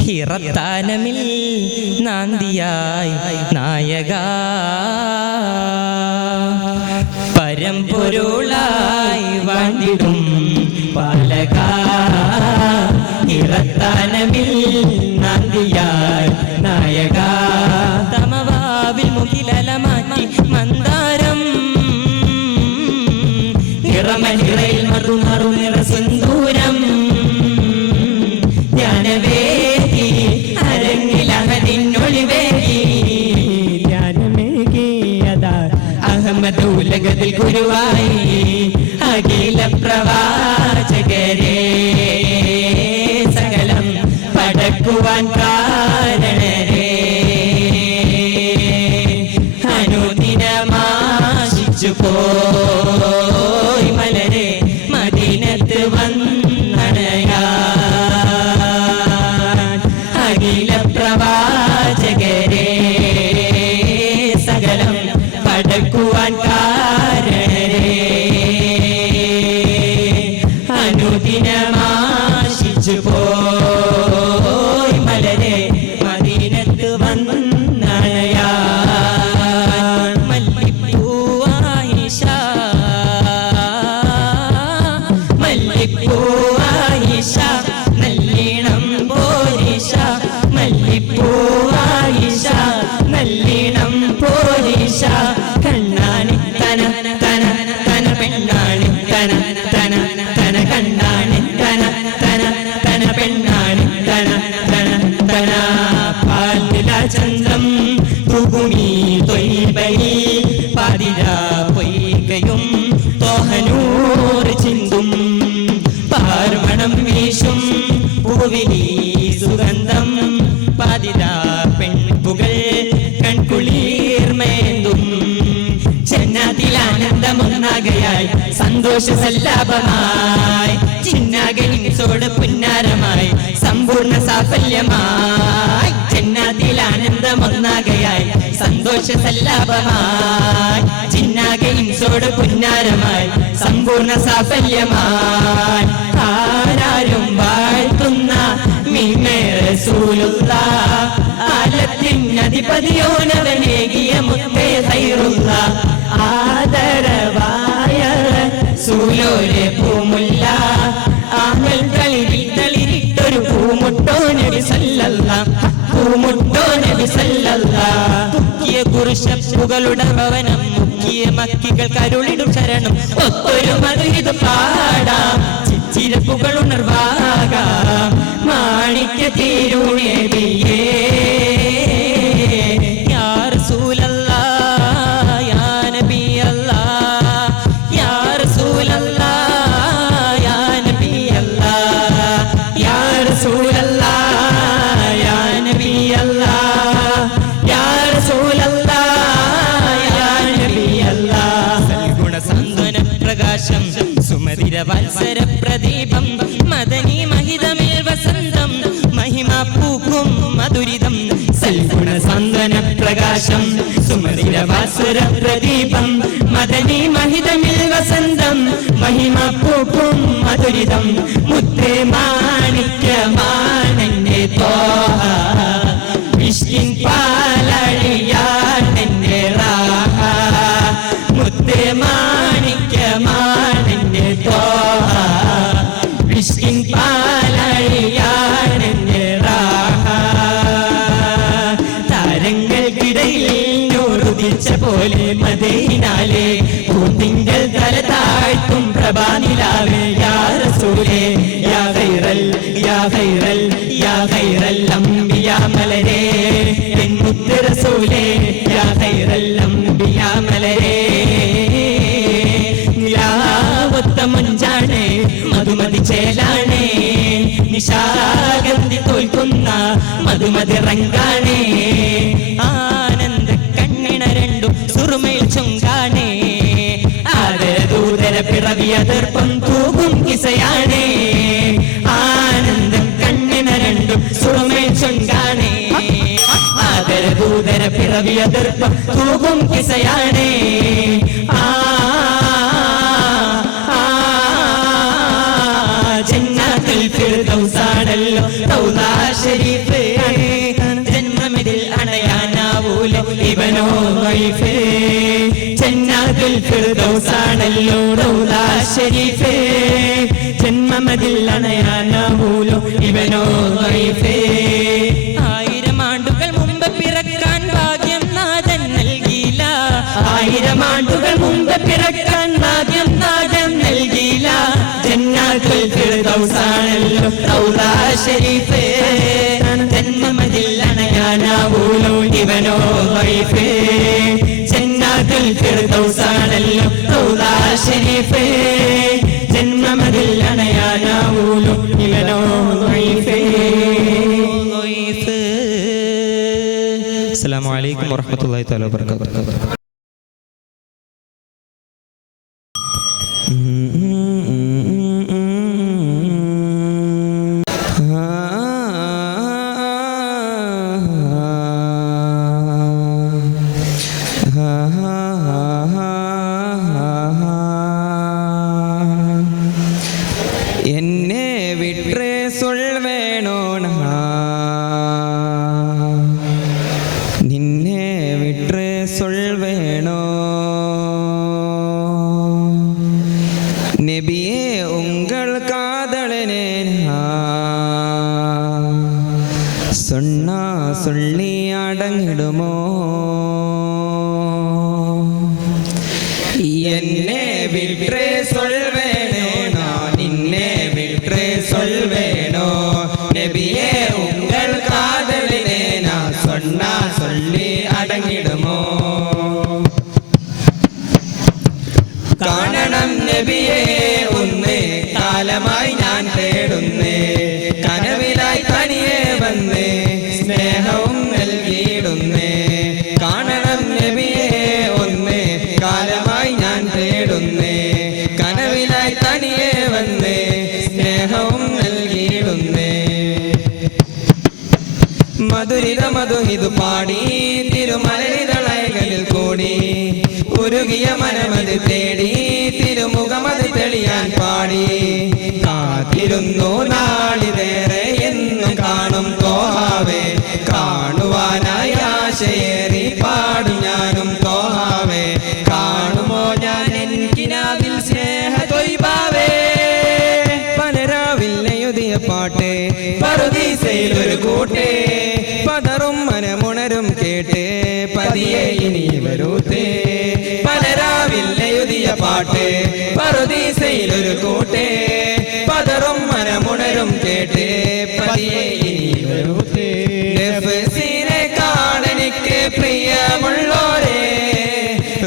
ഹിറത്താനമിൽ നാന്തിയായി നായക പരമ്പൊരുളായി വാഴ്ന്നിടും പാലക ഹിറത്താനമിൽ നാന്തിയായി നായക തമവാവിൽ മുകിലല മാറ്റി മന്ദാരം നിറമനിറയിൽ മറുമറു നിറ സിന്ദൂരം ധ്യാനവേദി അരങ്ങിലഹദിനൊളിവേദി ധ്യാനമേകിയതാ അഹമ്മദ് ഉലകത്തിൽ ഗുരുവായി അഖില പ്രവാചകരെ സകലം പടക്കുവാൻ കാരണരേ അനുദിനമാശിച്ചു പോയി മലരെ മദീനത്ത് വന്നണയാൻ അഖില പ്രവാചകരെ സകലം പടക്കുവാൻ കാരണരേ അനുദിനമാശിച്ചു പോയി മലരെ മദീനത്ത് വന്നണയാൻ മല്ലിപ്പൂവായിഷ മല്ലിപ്പൂവായിഷ നല്ലീണം പോരിഷ മല്ലിപ്പൂവായിഷ നല്ലീണം പോരിഷ കണ്ണാണി തന തന തന പെണ്ണാണി തന തന തന കണ്ണാണി തന തന തന പെണ്ണാണി തന തന തന പാലില ചന്ദ്രം തുകുമി തൊയ്ബയിൽ പാതിര പൊയ്കയും തോഹനൂർ ചിന്തും പാർവണം വീശും പൂവിലി സുഗന്ധം പാതിര പെൺപുകൾ കൺകുളിർമേന്തും ജന്നാതിലാനന്ദമൊന്നാകയായി സന്തോഷ സല്ലാപമായി ചിന്നാകനിസോട് പുന്നാരമായി സമ്പൂർണ്ണ സാഫല്യമായി ജന്നാതിലാനന്ദമൊന്നാകയായി സന്തോഷ സല്ലാപമായി ചിന്നാകനിസോട് പുന്നാരമായി സമ്പൂർണ്ണ സാഫല്യമായി ആരാരും വാഴ്ത്തുന്ന മിമ്മേ റസൂലുള്ളാഹ് ആലത്തിനധിപതിയോനവനേകിയ മുത്തേ ഖൈറുള്ള ആദരവായ റസൂലോരെ പൂമുല്ല ആമൽ തളിരിൽ തളിരിട്ടൊരു പൂമുട്ടോ നബി സല്ലല്ലാഹ് പൂമുട്ടോ നബി സല്ലല്ലാഹ് തുക്കിയ കുറിശപ്പുകളുടെ ഭവനം മുക്കിയ മക്കികൾ കരുളിടും ശരണം ഒത്തൊരു മധുരിത് പാടാം ചിച്ചിരപ്പുകൾ ഉണർവാകാം മാണിക്യ തിരുനബിയേ യാ റസൂലല്ലാഹ് യാ നബിയല്ലാഹ് യാ റസൂലല്ലാഹ് യാ നബിയല്ലാഹ് യാ റസൂലല്ലാഹ് യാ നബിയല്ലാഹ് യാ റസൂലല്ലാഹ് യാ നബിയല്ലാഹ് സൽഗുണ സന്തുന പ്രകാശം സുമതിര വത്സര പ്രദീപം മദനി മഹിതമിൽ വസന്തം മഹിമ പൂക്കും മധുരിതം സൽഗുണ സന്തുന പ്രകാശം സുമതിര വത്സര പ്രദീപം മദനി മഹിതമിൽ വസന്തം മഹിമ പൂക്കും മധുരിതം മുത്തേ മാണിക്യമാണെന്റെ തോഹ വിഷ്കിൻ പാലഴിയാണെന്റെ റാഹ മുത്തേ മാണിക്യമാണെന്റെ തോഹ വിഷ്കിൻ പാലഴിയാണെന്റെ റാഹ താരങ്ങൾക്കിടയിൽ നൂറുദിച്ച പോലെ മദീനാലെ പൂത്തിങ്കൽ തല താഴ്ത്തും പ്രഭാനിലാവേ യാ റസൂലേ യാ ഖൈറൽ യാ ഖൈറൽ യാ ഖൈറൽ അംബിയാ മലരേ എൻ മുത്ത് റസൂലേ യാ ഖൈറൽ അംബിയാ മലരേ നിലാവത്ത മുഞ്ചാണ് മധുമതി ചേലാണ് നിശാഗന്ധി തോൽക്കുന്ന മധുമതി റങ്കാണ് ആനന്ദ പിറവിയതർപ്പം തൂകും കിസയാണേ ആനന്ദം കണ്ണിന രണ്ടും സുറുമേ ചൊങ്കാണേ ആദരദൂതര പിറവിയതർപ്പം തൂകും കിസയാണേ ജന്നാത്തുൽ ഫിർദൗസാണല്ലോ റൗള ശരീഫ് ജന്മമിതിൽ അണയാനാവൂല ഇവനോ ഗൈഫ് ജന്നാത്തുൽ ഫിർദൗസാണല്ലോ റൗള ശരീഫ് ജന്മമിതിൽ അണയാനാവൂല ഇവനോ ഗൈഫ് ആയിരം ആണ്ടുകൾ മുമ്പ് പിറക്കാൻ ഭാഗ്യം നാഥൻ നൽകിയില്ല ആയിരം ആണ്ടുകൾ മുമ്പ് പിറക്കാൻ ഭാഗ്യം നാഥൻ നൽകിയില്ല ജന്നാത്തുൽ ഫിർദൗസാണല്ലോ റൗള ശരീഫ് ജന്മമതിൽ അണയാനാവൂലോ ഇവനോ ഗൈഫ് ജന്നാത്തുൽ ഫിർദൗസാണല്ലോ റൗള ശരീഫ് ജന്മമതിൽ അണയാനാവൂലോ ഇവനോ ഗൈഫ്. അസ്സലാമു അലൈക്കും വറഹ്മത്തുള്ളാഹി തആല വബറകാതുഹു. എന്നെ വിട്രേ സൊൽവേണോ നിന്നെ വിട്രേ സൊൽവേണോ നബിയെ ഉങ്കൾ കാതളനെ சொன்னா சொல்லி அடங்கிடுமோ എന്നെ വിട്രേ സൊൽവേണോ நான் നിന്നെ വിട്രേ സൊൽവേണോ നബിയെ ഉങ്കൾ കാതലിനെ நான் சொன்னா சொல்லி അടങ്ങിടുമോ കാണണം നബിയെ ഒന്ന് കാലമായി ഞാൻ തേടുന്നേ കനവിലായി തനിയെ വന്നേ സ്നേഹവും നൽകിയിടുന്നേ കാണണം നബിയെ ഒന്ന് കാലമായി ഞാൻ തേടുന്നേ കനവിലായി തനിയെ വന്നേ സ്നേഹവും നൽകിയിടുന്നേ മധുരിത മധുഹിതു പാടി തിരുമലരിതളയകളിൽ കൂടി ഉരുകിയ മനമത് തേടി തിരുമുഖമത് തെളിയാൻ പാടി കാത്തിരുന്നു നാളിതേറെ എന്നും കാണും തോഹാവേ കാണുവാനായി ആശയേറി പാടി ഞാനും തോഹാവേ കാണുമോ ഞാൻ എനിക്കിനാവിൽ സ്നേഹ തൊയ്ബാവേ പലരാവിൽ എഴുതിയ പാട്ട് പറുദീസയിലൊരു കൂട്ടേ പതറും മനമുണരും കേട്ട് പതിയെ ഇനി വരൂത്തേ പലരാവിൽ എഴുതിയ പാട്ട് പറുദീസയിലൊരു കൂട്ടേ പതറും മനമുണരും കേട്ട് പതിയെ ഇനി വരൂത്തേ നഫ്സിനെ കാണനിക്ക് പ്രിയമുള്ളോരേ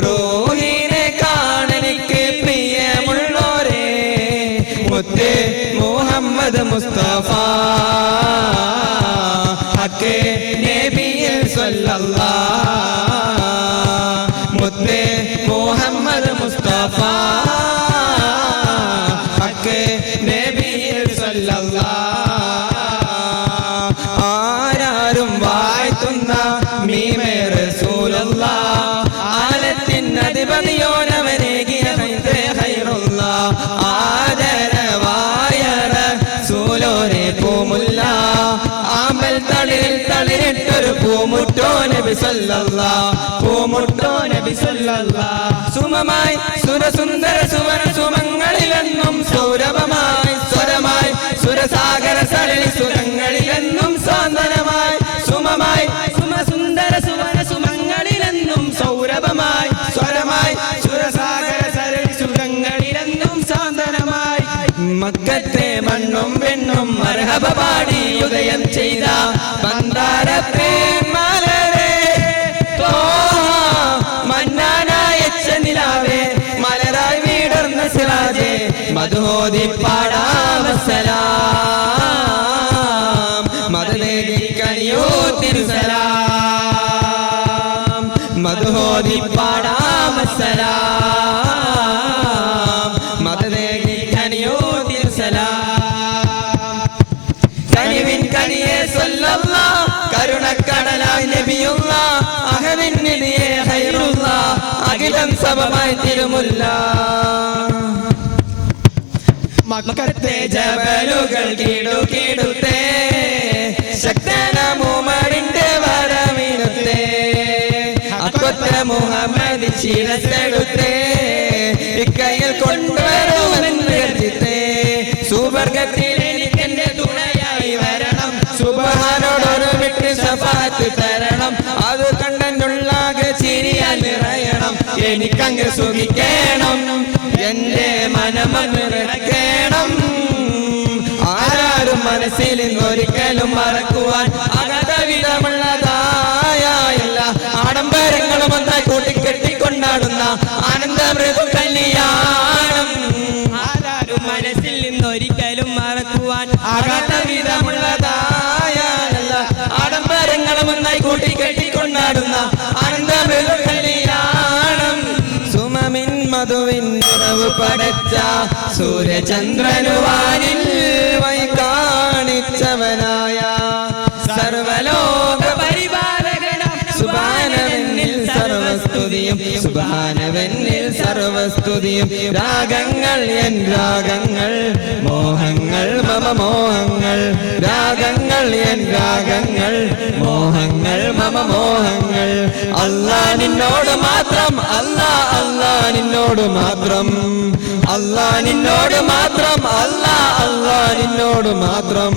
റൂഹിനെ കാണനിക്ക് പ്രിയമുള്ളോരേ മുത്തേ മുഹമ്മദ് മുസ്തഫ ഹക്കേ നബിയിൽ സല്ലല്ലാഹ് മുത്തേ മുഹമ്മദ് മുസ്തഫ ഹക്കേ നബിയിൽ സല്ലല്ലാഹ് ആരാരും വാഴ്ത്തുന്ന മീമേ റസൂലുള്ളാഹ് ആലത്തിൻ അധിപതിയോനവനേകിയ ഖൈറുള്ളാഹ് ആദരവായ റസൂലോരെ പൂമുല്ല ആമ്പൽ തളിരിൽ തളിരിട്ടൊരു പൂമുട്ടോ നബി സല്ലല്ലാഹ് പൂമുട്ടോ നബി സല്ലല്ലാഹ് സുമമായി സുരസുന്ദര സുവന സുമങ്ങളിലെന്നും സൗരഭമായി സ്വരമായി സുരസാഗര സരളി സുരങ്ങളിലെന്നും സാന്ത്വനമായി സുമമായി സുമസുന്ദര സുവന സുമങ്ങളിലെന്നും സൗരഭമായി സ്വരമായി സുരസാഗര സരളി സുരങ്ങളിലെന്നും സാന്ത്വനമായി മക്കത്തെ മണ്ണും വെണ്ണും മർഹബ പാടി ഉദയം ചെയ്ത മന്ദാരത്തെ മലരേ മന്നാനായ നിലാവേ മലരായി വീടർന്ന സിറാജേ മധുഹോദി പാടാമസലാം മദനേദി കനിയോ തിരുസലാം മധുഹോദി പാടാമസലാം സബബമായി തിരുമുല്ല മക്കത്തെ ജബലുകൾ കീടുകീടുത്തേ ശക്തന മൂമറിന്റെ വരവിനുത്തേ അക്കൊത്ത മുഹമ്മദ് ശിരസെടുത്തേ ഇക്കൈയിൽ കൊണ്ടുവരുമെന്ന് കരുതിത്തേ സുവർഗത്തിൽ എനിക്കെന്റെ തുണയായി വരണം സുബ്ഹാനോടൊരു വിട്ട് ശഫാഅത്ത് തരണം അത് കണ്ടെന്നുള്ളാകെ ചിരിയാൽ നിറയണം എനിക്കങ്ങ് സുഖിക്കണം എന്റെ മനമങ്ങ് നിറയ്ക്കണം ആരാരും മനസ്സിൽ ഒരിക്കലും മറക്കുവാൻ അകത വിധമുള്ളതായ എല്ലാ ആഡംബരങ്ങളും ഒന്നായി കൂട്ടിക്കെട്ടിക്കൊണ്ടാടുന്ന ആനന്ദമൃദു കല്യാണം ആരാരും മനസ്സിൽ നിന്നൊരിക്കലും മറക്കുവാൻ അകത വിധമുള്ളതായ എല്ലാ ആഡംബരങ്ങളും ഒന്നായി കൂട്ടിക്കെട്ടിക്കൊണ്ടാടുന്ന ആനന്ദമൃദു കല്യാണം സുമമിൻ മധുവിൻ ഉറവ് പടച്ച സൂര്യചന്ദ്രനുവാനിൽ വൈ കാണിച്ചവനായ സർവലോക പരിപാലകന സുബ്ഹാനവന്നിൽ സർവസ്തുതിയും സുബ്ഹാനവന്നിൽ സർവസ്തുതിയും രാഗങ്ങൾ എൻ രാഗങ്ങൾ മോഹങ്ങൾ മമ മോഹങ്ങൾ രാഗങ്ങൾ എൻ രാഗങ്ങൾ മോഹങ്ങൾ മമ മോഹങ്ങൾ അല്ലാ നിന്നോട് മാത്രം അല്ലാ അല്ലാ നിന്നോട് മാത്രം അല്ലാ നിന്നോട് മാത്രം അല്ലാ അല്ലാ നിന്നോട് മാത്രം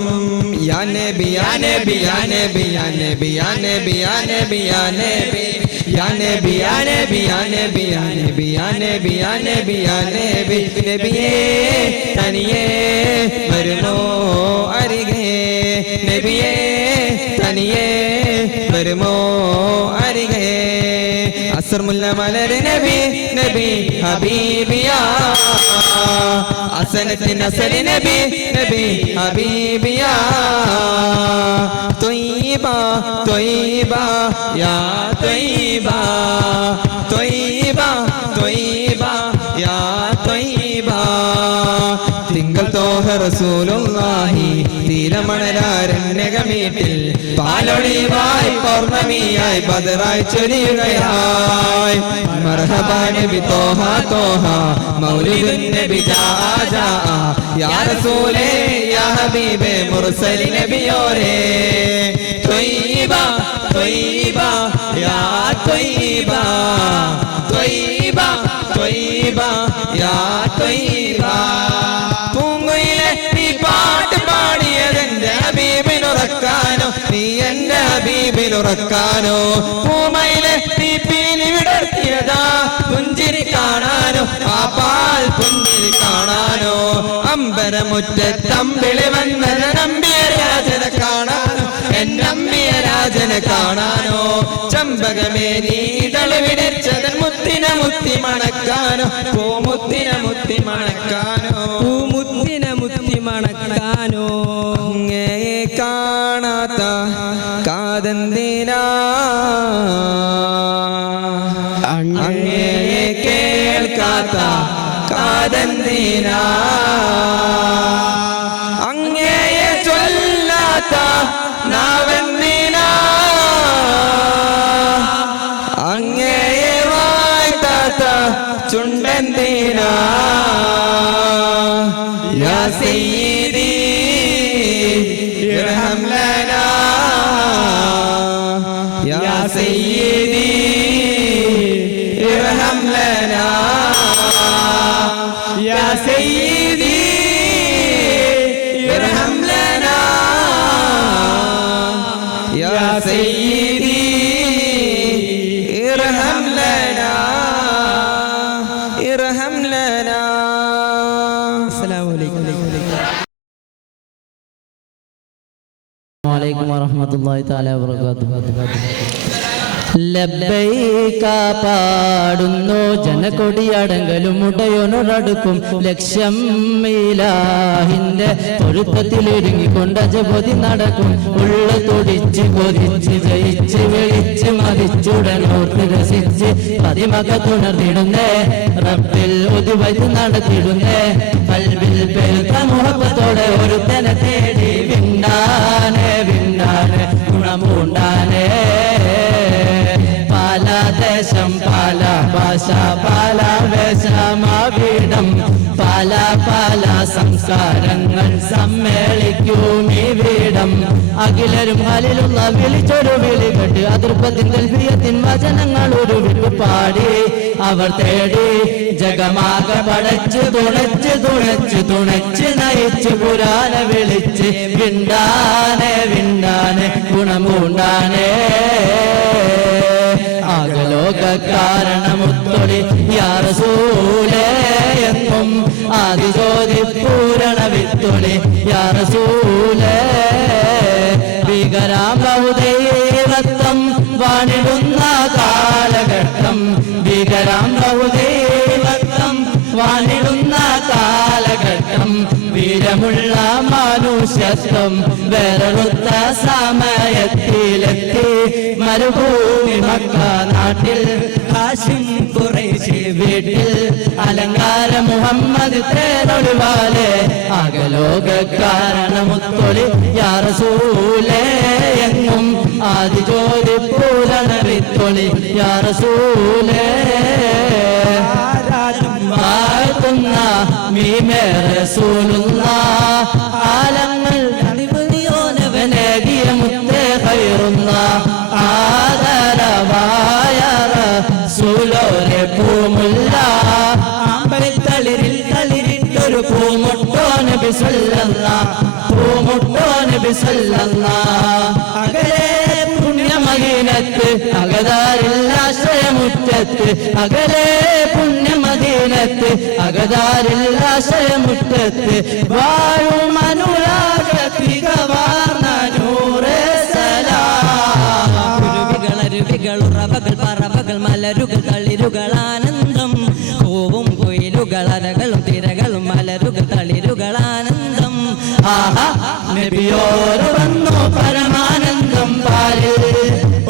യാ നബി യാ നബി യാ നബി യാ നബി യാ നബി യാ നബി യാ നബി യാ നബി യാ നബി യാ നബി യാ നബി യാ നബി യാ നബി യാ നബി നബിയേ തനിയേ വരുമോ അരികെ നബിയേ തനിയേ വരുമോ അരികെ അസർമുല്ല മലര് നബി നബി ഹബീബിയാ അസനത്തിൻ അസലി നബി നബി ഹബീബിയാ ത്വയ്യിബ ത്വയ്യിബ യാ ത്വയ്യിബ ത്വയ്യിബ ത്വയ്യിബ യാ ത്വയ്യിബ തിങ്കൾ തോഹ റസൂലുള്ളാഹി തീരമണരാരണ്യകമീട്ടിൽ പാലൊളിവായി പൗർണമിയായി ബദറായി ചൊരിയുകയായി മർഹബാ നബി തോഹ തോഹ മൗലിദുൻ നബി ജാ ജാ യാ റസൂലേ യാ ഹബീബേ മുർസലി നബിയോരേ ത്വയ്യിബ ത്വയ്യിബ യാ ത്വയ്യിബ ത്വയ്യിബ ത്വയ്യിബ യാ ത്വയ്യിബ പൂങ്കുയിലെ നീ പാട്ട് പാടിയതെന്റെ ഹബീബിനുറക്കാനോ നീ എന്റെ ഹബീബിനുറക്കാനോ പൂമയിലെ നീ പീലി വിടർത്തിയതാ പുഞ്ചിരി കാണാനോ ആ പാൽ പുഞ്ചിരി കാണാനോ അമ്പരമുറ്റത്തമ്പിളി വന്നന നമ്പിയ രാജന കാണാനോ എന്നമ്പിയ രാജന കാണാനോ ചമ്പകമേ നീടള് വിടച്ചതൻ മുത്തിന മുത്തി മണക്കാനോ പൂമുത്തിന മുത്തി മണക്കാനോ പൂമുത്തിന മുത്തി മണക്കാനോ അങ്ങേ കാണാത്ത കാതന്തിനാ അങ്ങേ കേൾക്കാത്ത കാതന്തിനാ അങ്ങയെ ചൊല്ലാത്ത നാവെന്തിനാ അങ്ങയെ വാഴ്ത്താത്ത ചുണ്ടെന്തിനാ യാ സയ്യിദി ഇർഹം ലനാ യാ സയ്യിദി ഇർഹം ലനാ യാ സയ്യിദി ഇർഹം ലനാ യാ സയ്യിദി ഇർഹം ലനാ ഇർഹം ലനാ അസ്സലാമു അലൈക്കും വലൈക്കും വറഹ്മത്തുള്ളാഹി തആല വബറകാതുഹു ലബ്ബൈക പാടുന്നു ജനകൊടിയടങ്കലും ഉടയോനോടടുക്കും ലക്ഷ്യം ഇലാഹിന്റെ പൊരുത്തത്തിലൊരുങ്ങിക്കൊണ്ട് അജപൊതി നടക്കും ഉള്ള തുടിച്ച് കൊതിച്ച് ജയിച്ച് വിളിച്ച് മതിച്ചുടനോർത്ത് രസിച്ച് പതിമക തുണർന്നിടുന്നേ റബ്ബിൽ ഒതുവൈത്ത് നടത്തിടുന്നേ കൽവിൽ പെരുത്ത മുഹബത്തോടെ ഒരുത്തനെ തേടി വിണ്ടാനെ വിണ്ടാനെ ഗുണമുണ്ടാനേ പാല ദേശം പാല ഭാഷ പാല സംസ്കാരങ്ങൾ സമ്മേളിക്കും ഈ വീടം അഖിലരും ഹാലിലുള്ള വിളിച്ചൊരു വിളി കേട്ട് അതിർപ്പത്തിൻ തൽബിയത്തിൻ വചനങ്ങൾ ഒരു വിട്ടുപാടി അവർ തേടി ജഗമാകെ പടച്ച് തുണച്ച് തുണച്ച് തുണച്ച് നയിച്ച് പുരാന വിളിച്ച് വിണ്ടാനെ വിണ്ടാനെ ഗുണമൂണ്ടാനേ ആകലോക കാരണമുത്തൊളി യാ റസൂലേ എന്നും ആദിജ്യോതി പൂരണ വിത്തൊളി യാ റസൂലേ ഭീകരാം ബഹുദൈവത്വം വാണിടുന്ന കാലഘട്ടം ഭീകരാം ബഹുദൈവത്വം വാണിടുന്ന കാലഘട്ടം വീരമുള്ള മനുഷ്യത്വം വേറൊരുത്ത സമയത്തിലെത്തി മരുഭൂമി മക്ക നാട്ടിൽ ഹാഷിം ഖുറൈശി വീട്ടിൽ അലങ്കാര മുഹമ്മദ് തേരൊളിവാലെ ആകലോക കാരണമുത്തൊളി യാ റസൂലേ എങ്ങും ആദിജ്യോതി പൂരണ വിത്തൊളി യാ റസൂലേ മീമേ റസൂലുള്ളാഹ് ആലങ്ങൾ അണിപതിയോനവനേകിയ മുത്തേ ഖൈറുന്ന ആദരവായ റസൂലോരെ പൂമുല്ല അമ്പലത്തളിരിൽ തളിരിട്ടൊരു പൂമുട്ടോ നബി സല്ലല്ലാഹ് പൂമുട്ടോ നബി സല്ലല്ലാഹ് അകലെ പുണ്യമദീനത്ത് അകതാരിൽ ആശ്രയമുറ്റത്ത് അകലെ പുണ്യമദീനത്ത് അകതാരിൽ ആശ്രയമുറ്റത്ത് വാഴും അനുരാഗത്തികവാർന്ന നൂറേ സലാം അരുവികൾ ഉറവകൾ പറവകൾ മലരുകൾ തളിരുകൾ ആനന്ദം പൂവും കുയിലുകൾ അരകളും തിരകളും മലരുകൾ തളിരുകൾ ആനന്ദം ആഹാ നബിയോര് വന്നു പരമാനന്ദം പാലിൽ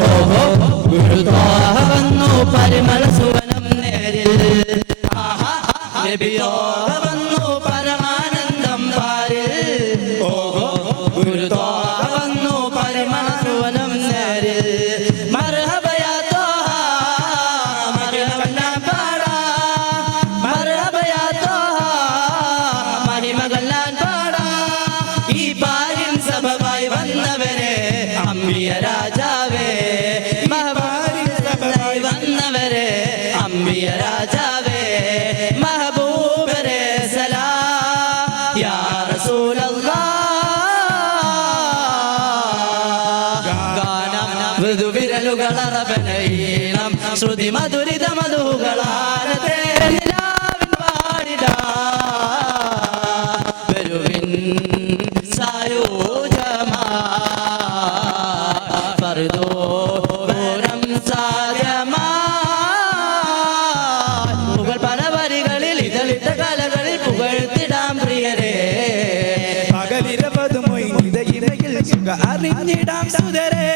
ഓഹോ ഗുരുത്വാഹ വന്നു പരിമള സുവനം നേരിൽ ആഹാ നബിയോര് വന്നു പരമാനന്ദം പാലിൽ ഓഹോ ഗുരുത്വാഹ വന്നു പരിമള സുവനം നേരിൽ മർഹബയാ തോഹ മഹിമകളാൻ പാടാ മർഹബയാ തോഹ മഹിമകളാൻ പാടാ ഈ പാരിൻ സബബായി വന്നവരെ അമ്പിയ രാജാവേ മഹബൂബിൻ സബബായി വന്നവരെ അമ്പിയ രാജാവേ മഹബൂബരെ സലാം യാ റസൂലല്ലാഹ് ഗാനം മൃദുവിരലുകൾ അറബനീളം ശ്രുതി മധുരിത മധുകളാനത്തെ നിലാവിൻ പാടിടാ വരുവിൻ സായൂജമാ ഫർദോരം സാധ്യമാ പുകൾ പല വരികളിൽ ഇതളിത്ത കലകളിൽ പുകഴ്ത്തിടാം പ്രിയരെ പകലിരവത് മൊയ്തയിരയിൽ സുഖ അറിഞ്ഞിടാം സുതരെ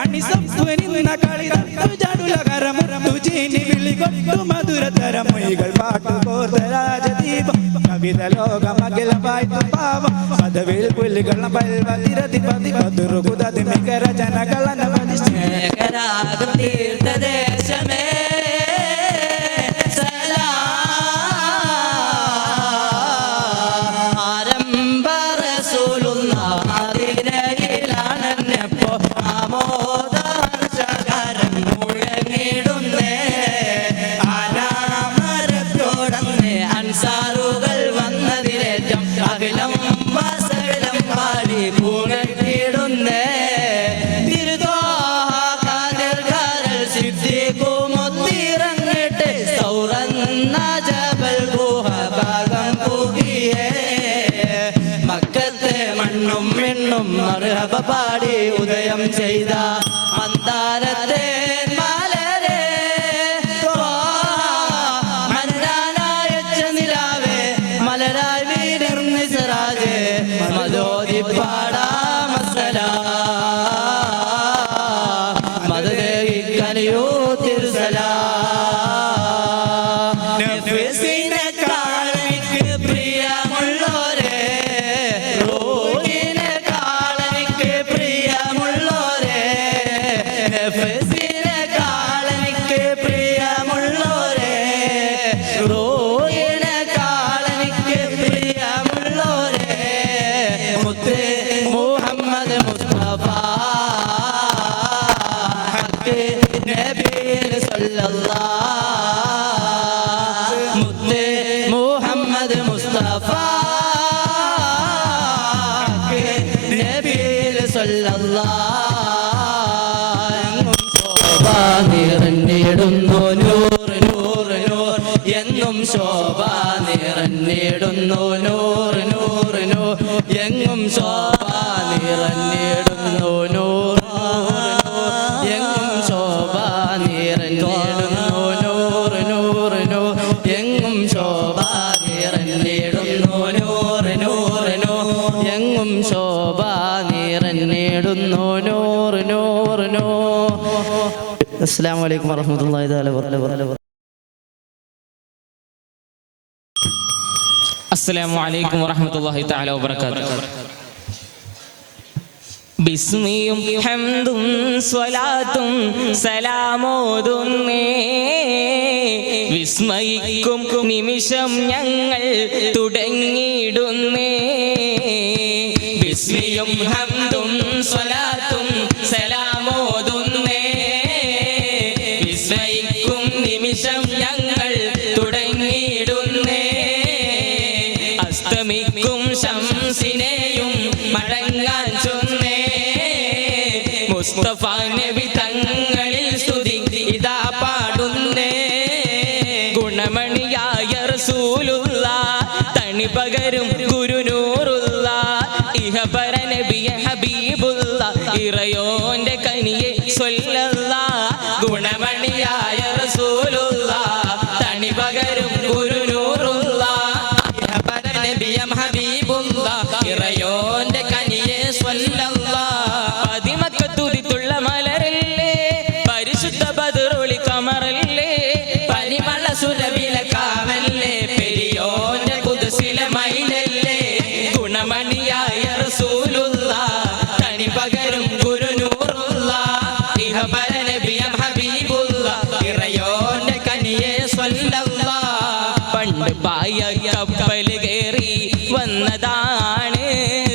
അണിസംസ്വനിന്ന കളിരത്തുജാടുലകരമുറം തുചീനി വിളികൊണ്ടു മധുരതരം മൊയ്കൾ പാട്ടു കോർത്ത രാജദീപം കവിത ലോകമകില പായ്ത്തു പാവം പദവിൽ പുലികൾ പൽവതിരതി പതി പതുറുകുതതി മികര ജനകളനവധി സ്നേഹരാഗം തീർത്ഥദേശമേ സലാം ആരംഭ റസൂലുള്ളാഹ് അതിരയിലാണെന്നെപ്പോ ആമോദഹർഷകരം മുഴങ്ങിടുന്നേ ആനാമരത്തോടന്നേ അൻസാറുകൾ വന്നതിലേറ്റം അഖിലം വസകലം പാടി പൂകട്ടിടുന്നേ തിരുതോഹാകാതിർകാരൽ സിദ്ദീഖുമൊത്തിറങ്ങിട്ട് സൗറന്ന ജബൽ ഗുഹ ഭാഗം പൂകിയേ മക്കത്തെ മണ്ണും മിണ്ണും മർഹബ പാടി ഉദയം ചെയ്ത മന്ദാരത്തെ മലരെ മലരാനായച്ച നിലാവേ മലരായി വീടിർന്ന് സിറാജേ മദോദി പാടാ മസലാ മദദേഹി കനിയോ തിരുസലാ നഫ്സിനെ കാളനിക്ക് പ്രിയമുള്ളോരേ റൂഹിനെ കാളനിക്ക് പ്രിയമുള്ളോരേ നഫ്സിനെ കാളനിക്ക് പ്രിയമുള്ളോരേ റൂഹിനെ കാളനിക്ക് പ്രിയമുള്ളോരേ നബിയിൽ സല്ലല്ലാഹ് മുത്ത് മുഹമ്മദ് മുസ്തഫ നബിയിൽ സല്ലല്ലാഹ് ശോഭ നിറഞ്ഞിടുന്നു നൂർ നൂർ നൂർ എങ്ങും ശോഭ നിറഞ്ഞിടുന്നു നൂർ നൂർ നൂർ എങ്ങും ശോഭ നിറഞ്ഞിടുന്നു നൂർ എങ്ങും ശോഭ നിറഞ്ഞിടുന്നു നൂർ നൂർ നൂർ എങ്ങും ശോഭ നിറഞ്ഞിടുന്നു നൂർ നൂർ നൂർ എങ്ങും ശോഭ നിറഞ്ഞിടുന്നു നൂർ നൂർ നൂർ. അസ്സലാമു അലൈക്കും വറഹ്മത്തുള്ളാഹി തആല വബറകാതുഹു. അസ്സലാമു അലൈക്കും വറഹ്മത്തുള്ളാഹി തആല വബറകാതുഹു. ബിസ്മിയും ഹംദും സ്വലാത്തും സലാമോതുന്നേ വിസ്മയിക്കും നിമിഷം ഞങ്ങൾ തുടങ്ങിയിടുന്നേ. ബിസ്മിയും ഹംദും സ്വലാത്തും സലാമോതുന്നേ വിസ്മയിക്കും നിമിഷം ഞങ്ങൾ തുടങ്ങിയിടുന്നേ. അസ്തമിക്കും ശംസിനെയും മടങ്ങാൻ ചൊന്നേ മുസ്തഫ നബി തങ്ങളിൽ സ്തുതി ഇതാ പാടുന്നേ. ഗുണമണിയായ റസൂലുള്ളാഹ് തണി പകരും ഗുരുനൂറുള്ളാഹ് ഇഹപര നബിയെ ഹബീബുള്ളാഹ് ഇറയോന്റെ കനിയെ സ്വല്ലല്ലാഹ്. ഗുണമണിയായ റസൂലുള്ളാഹ് തണി പകരും ഗുരുനൂറുള്ളാഹ് ഇഹപര നബിയെ ഹബീബുള്ളാഹ് ഇറയോന്റെ കനിയെ സ്വല്ലല്ലാഹ്. പതിമക്കത്തുതിത്തുള്ള മലരല്ലേ പരിശുദ്ധ ബദറുളി കമറല്ലേ പരിമള സുരഭില കാവല്ലേ പെരിയോന്റെ കുദ്സിലെ മൈലല്ലേ. ഗുണമണിയായ റസൂലുള്ളാഹ് തനി പകരും ഗുരുനൂറുള്ളാഹ് ഇഹപര നബിയെ ഹബീബുള്ളാഹ് ഇറയോന്റെ കനിയെ സ്വല്ലല്ലാഹ്. പണ്ട് പായ കപ്പൽ കേറി വന്നതാണ്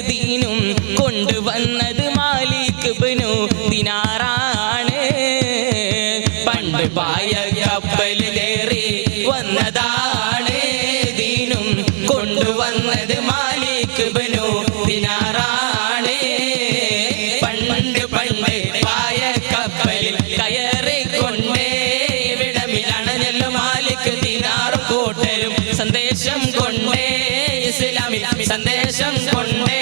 ദീനും കൊണ്ടുവന്നത് മാലിക് ഇബ്നു ദിനാറാണ്. പണ്ട് പായ കപ്പൽ കേറി വന്നതാണ് ദീനും കൊണ്ടുവന്നത് മാലിക് ഇബ്നു ദിനാറാണ്. പണ്ട് പണ്ട് പായ കപ്പലിൽ കയറിക്കൊണ്ടേ വിടമിലണഞ്ഞല്ലോ മാലിക് ദിനാറും കൂട്ടരും സന്ദേശം കൊണ്ടേ ഇസ്ലാമിൽ സന്ദേശം കൊണ്ടേ.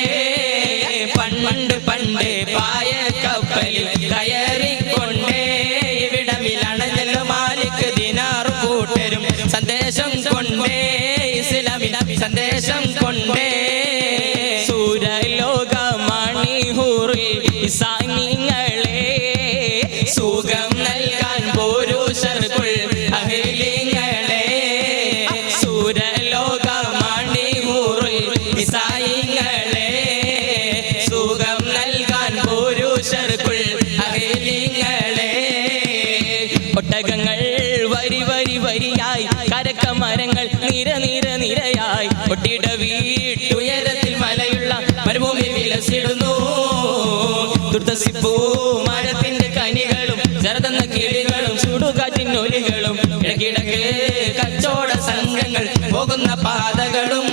പണ്ട് പണ്ട് പായ കപ്പലിൽ കയറിക്കൊണ്ടേ വിടമിലണഞ്ഞല്ലോ മാലിക് ദിനാറും കൂട്ടരും സന്ദേശം കൊണ്ടേ ഇസ്ലാമിൽ സന്ദേശം കൊണ്ടേ. സൂരലോകമണി ഹൂറിൽ ഇസാനിങ്ങളെ സുഖം നൽകാൻ പുരുഷർക്കുൾ അഹ്ലിങ്ങളെ. സൂരലോകമണി ഹൂറിൽ ഇസാനിങ്ങളെ സുഖം നൽകാൻ പുരുഷർക്കുൾ അഹ്ലിങ്ങളെ. ഒട്ടകങ്ങൾ വരി വരി വരിയായി കരക്കമരങ്ങൾ നിര നിര നിരയായി ഒട്ടിട വീട്ടുയരത്തിൽ മലയുള്ള മരുഭൂമി വിലസിടുന്നു. ദുർദസിപ്പൂ മരത്തിന്റെ കനികളും ചെറുതെന്ന കിളികളും ചുടുകാറ്റിനൊലികളും ഇടക്കിടക്ക് കച്ചോട സംഘങ്ങൾ പോകുന്ന പാതകളും.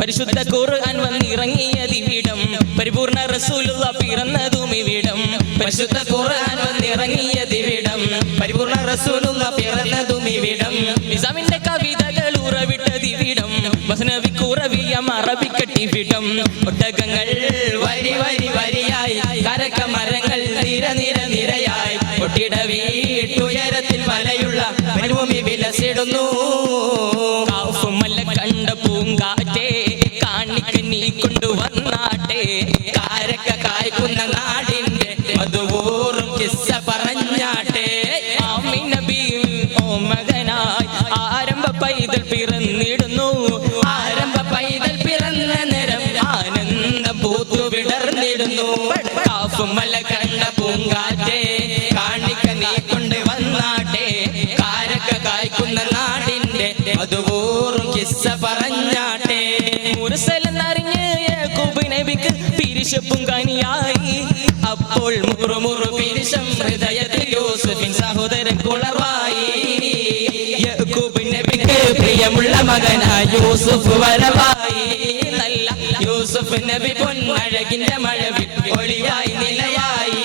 പരിശുദ്ധ ഖുർആൻ വന്നിറങ്ങിയതിവിടം പരിപൂർണ റസൂലുള്ളാഹ് പിറന്നതും ഇവിടം. പരിശുദ്ധ ഖുർആൻ വന്നിറങ്ങിയതിവിടം പരിപൂർണ റസൂലുള്ളാഹ് പിറന്നതും ഇവിടം. നിസാമിന്റെ കവിതകൾ ഉറവിട്ടതിവിടം മസ്നവി ഖുറവിയം അറബിക്കട്ടിവിടം. ഒട്ടകങ്ങൾ വരി വരി വരിയായി കരക്കമരങ്ങൾ നിര നിര നിരയായി ഒട്ടിട വീട്ടുയരത്തിൽ മലയുള്ള മരുഭൂമി വിലസിടുന്നു. കാഫുമല്ല കണ്ട പൂങ്കാറ്റേ കാണിക്ക് നീ കൊണ്ടുവന്നാട്ടെ കാരക്ക കായ്ക്കുന്ന നാടിന്റെ മധുവൂറും കിസ്സ പറഞ്ഞാട്ടെ. ആമിന ബീവി ഓമകനായി ആരംഭ പൈതൽ പിറന്നിടുന്നു. ആരംഭ പൈതൽ പിറന്ന നേരം ആനന്ദം പൂത്തു വിടർന്നിടുന്നു. കാഫുമല കണ്ട പൂങ്കാറ്റേ കാണിക്ക നീ കൊണ്ടുവന്നാട്ടെ കാരക്ക കായ്ക്കുന്ന നാടിന്റെ മധുവൂറും കിസ്സ പറഞ്ഞാട്ടെ. മുർസലെന്നറിഞ്ഞ് യാക്കൂബ് നബിക്ക് പിരിശപ്പും കനിയായി അപ്പോൾ മുറുമുറു പിരിശം ഹൃദയ മകനായ യൂസുഫ് വരവായി നല്ല യൂസുഫ് നബി പൊന്നഴകിന്റെ മഴവിൽ ഒളിയായി നിലയായി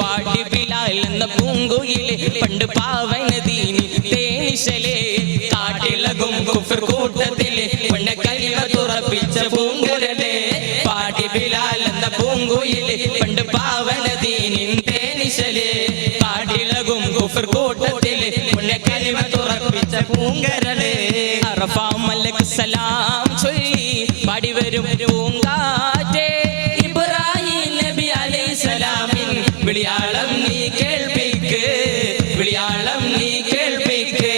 പാടി ബിലാൽ എന്ന പൂങ്കുയിലെ പണ്ട് പാവനദീനി തേനിശലേ കാട്ടിളകും കുഫർ കൂട്ടത്തിലെ പൊന്ന കലിമ തുറപ്പിച്ച പൂങ്കുരലേ പാടി ബിലാൽ എന്ന പൂങ്കുയിലെ പണ്ട് പാവനദീനി തേനിശലേ കാട്ടിളകും കുഫർ കൂട്ടത്തിലെ പൊന്ന കലിമ തുറപ്പിച്ച പൂങ്കരലേ അറഫാ മലക്ക് സലാം ചൊല്ലി പാടി വരും പൂങ്കാറ്റേ ഇബ്രാഹിം നബി അലൈഹിസ്സലാമിൻ വിളിയാളം നീ കേൾപ്പിക്ക് വിളിയാളം നീ കേൾപ്പിക്ക്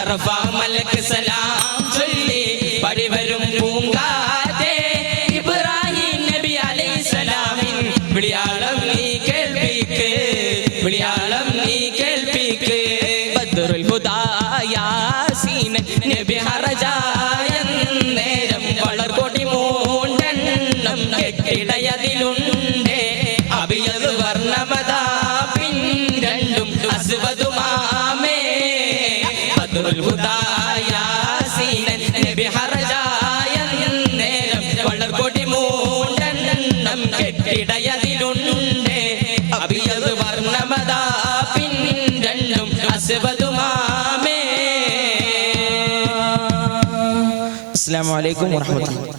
അറഫാ മലക്ക് സലാം ചൊല്ലി പാടി വരും പൂങ്കാറ്റേ ഇബ്രാഹിം നബി അലൈഹിസ്സലാമിൻ വിളിയാളം നീ കേൾപ്പിക്ക് വിളിയാളം നീ കേൾപ്പിക്ക് ബദ്റുൽ ഹുദാ യാസീൻ നബി ഹറജായ നേരം വളർകൊടി മൂണ്ടെണ്ണം കെട്ടിടയതിലുണ്ടേ അബിയത് വർണ്ണമതാ പിൻരണ്ടും അസ്വദുമാമേ ബദ്റുൽ ഹുദാ യാസീൻ നബി ഹറജായ നേരം വളർകൊടി മൂണ്ടെണ്ണം കെട്ടിടയതിലുണ്ടേ അബിയത് വർണ്ണമതാ പിൻരണ്ടും അസ്വദുമാമേ. അസ്സലാമു അലൈക്കും വറഹ്മത്തുള്ളാഹി.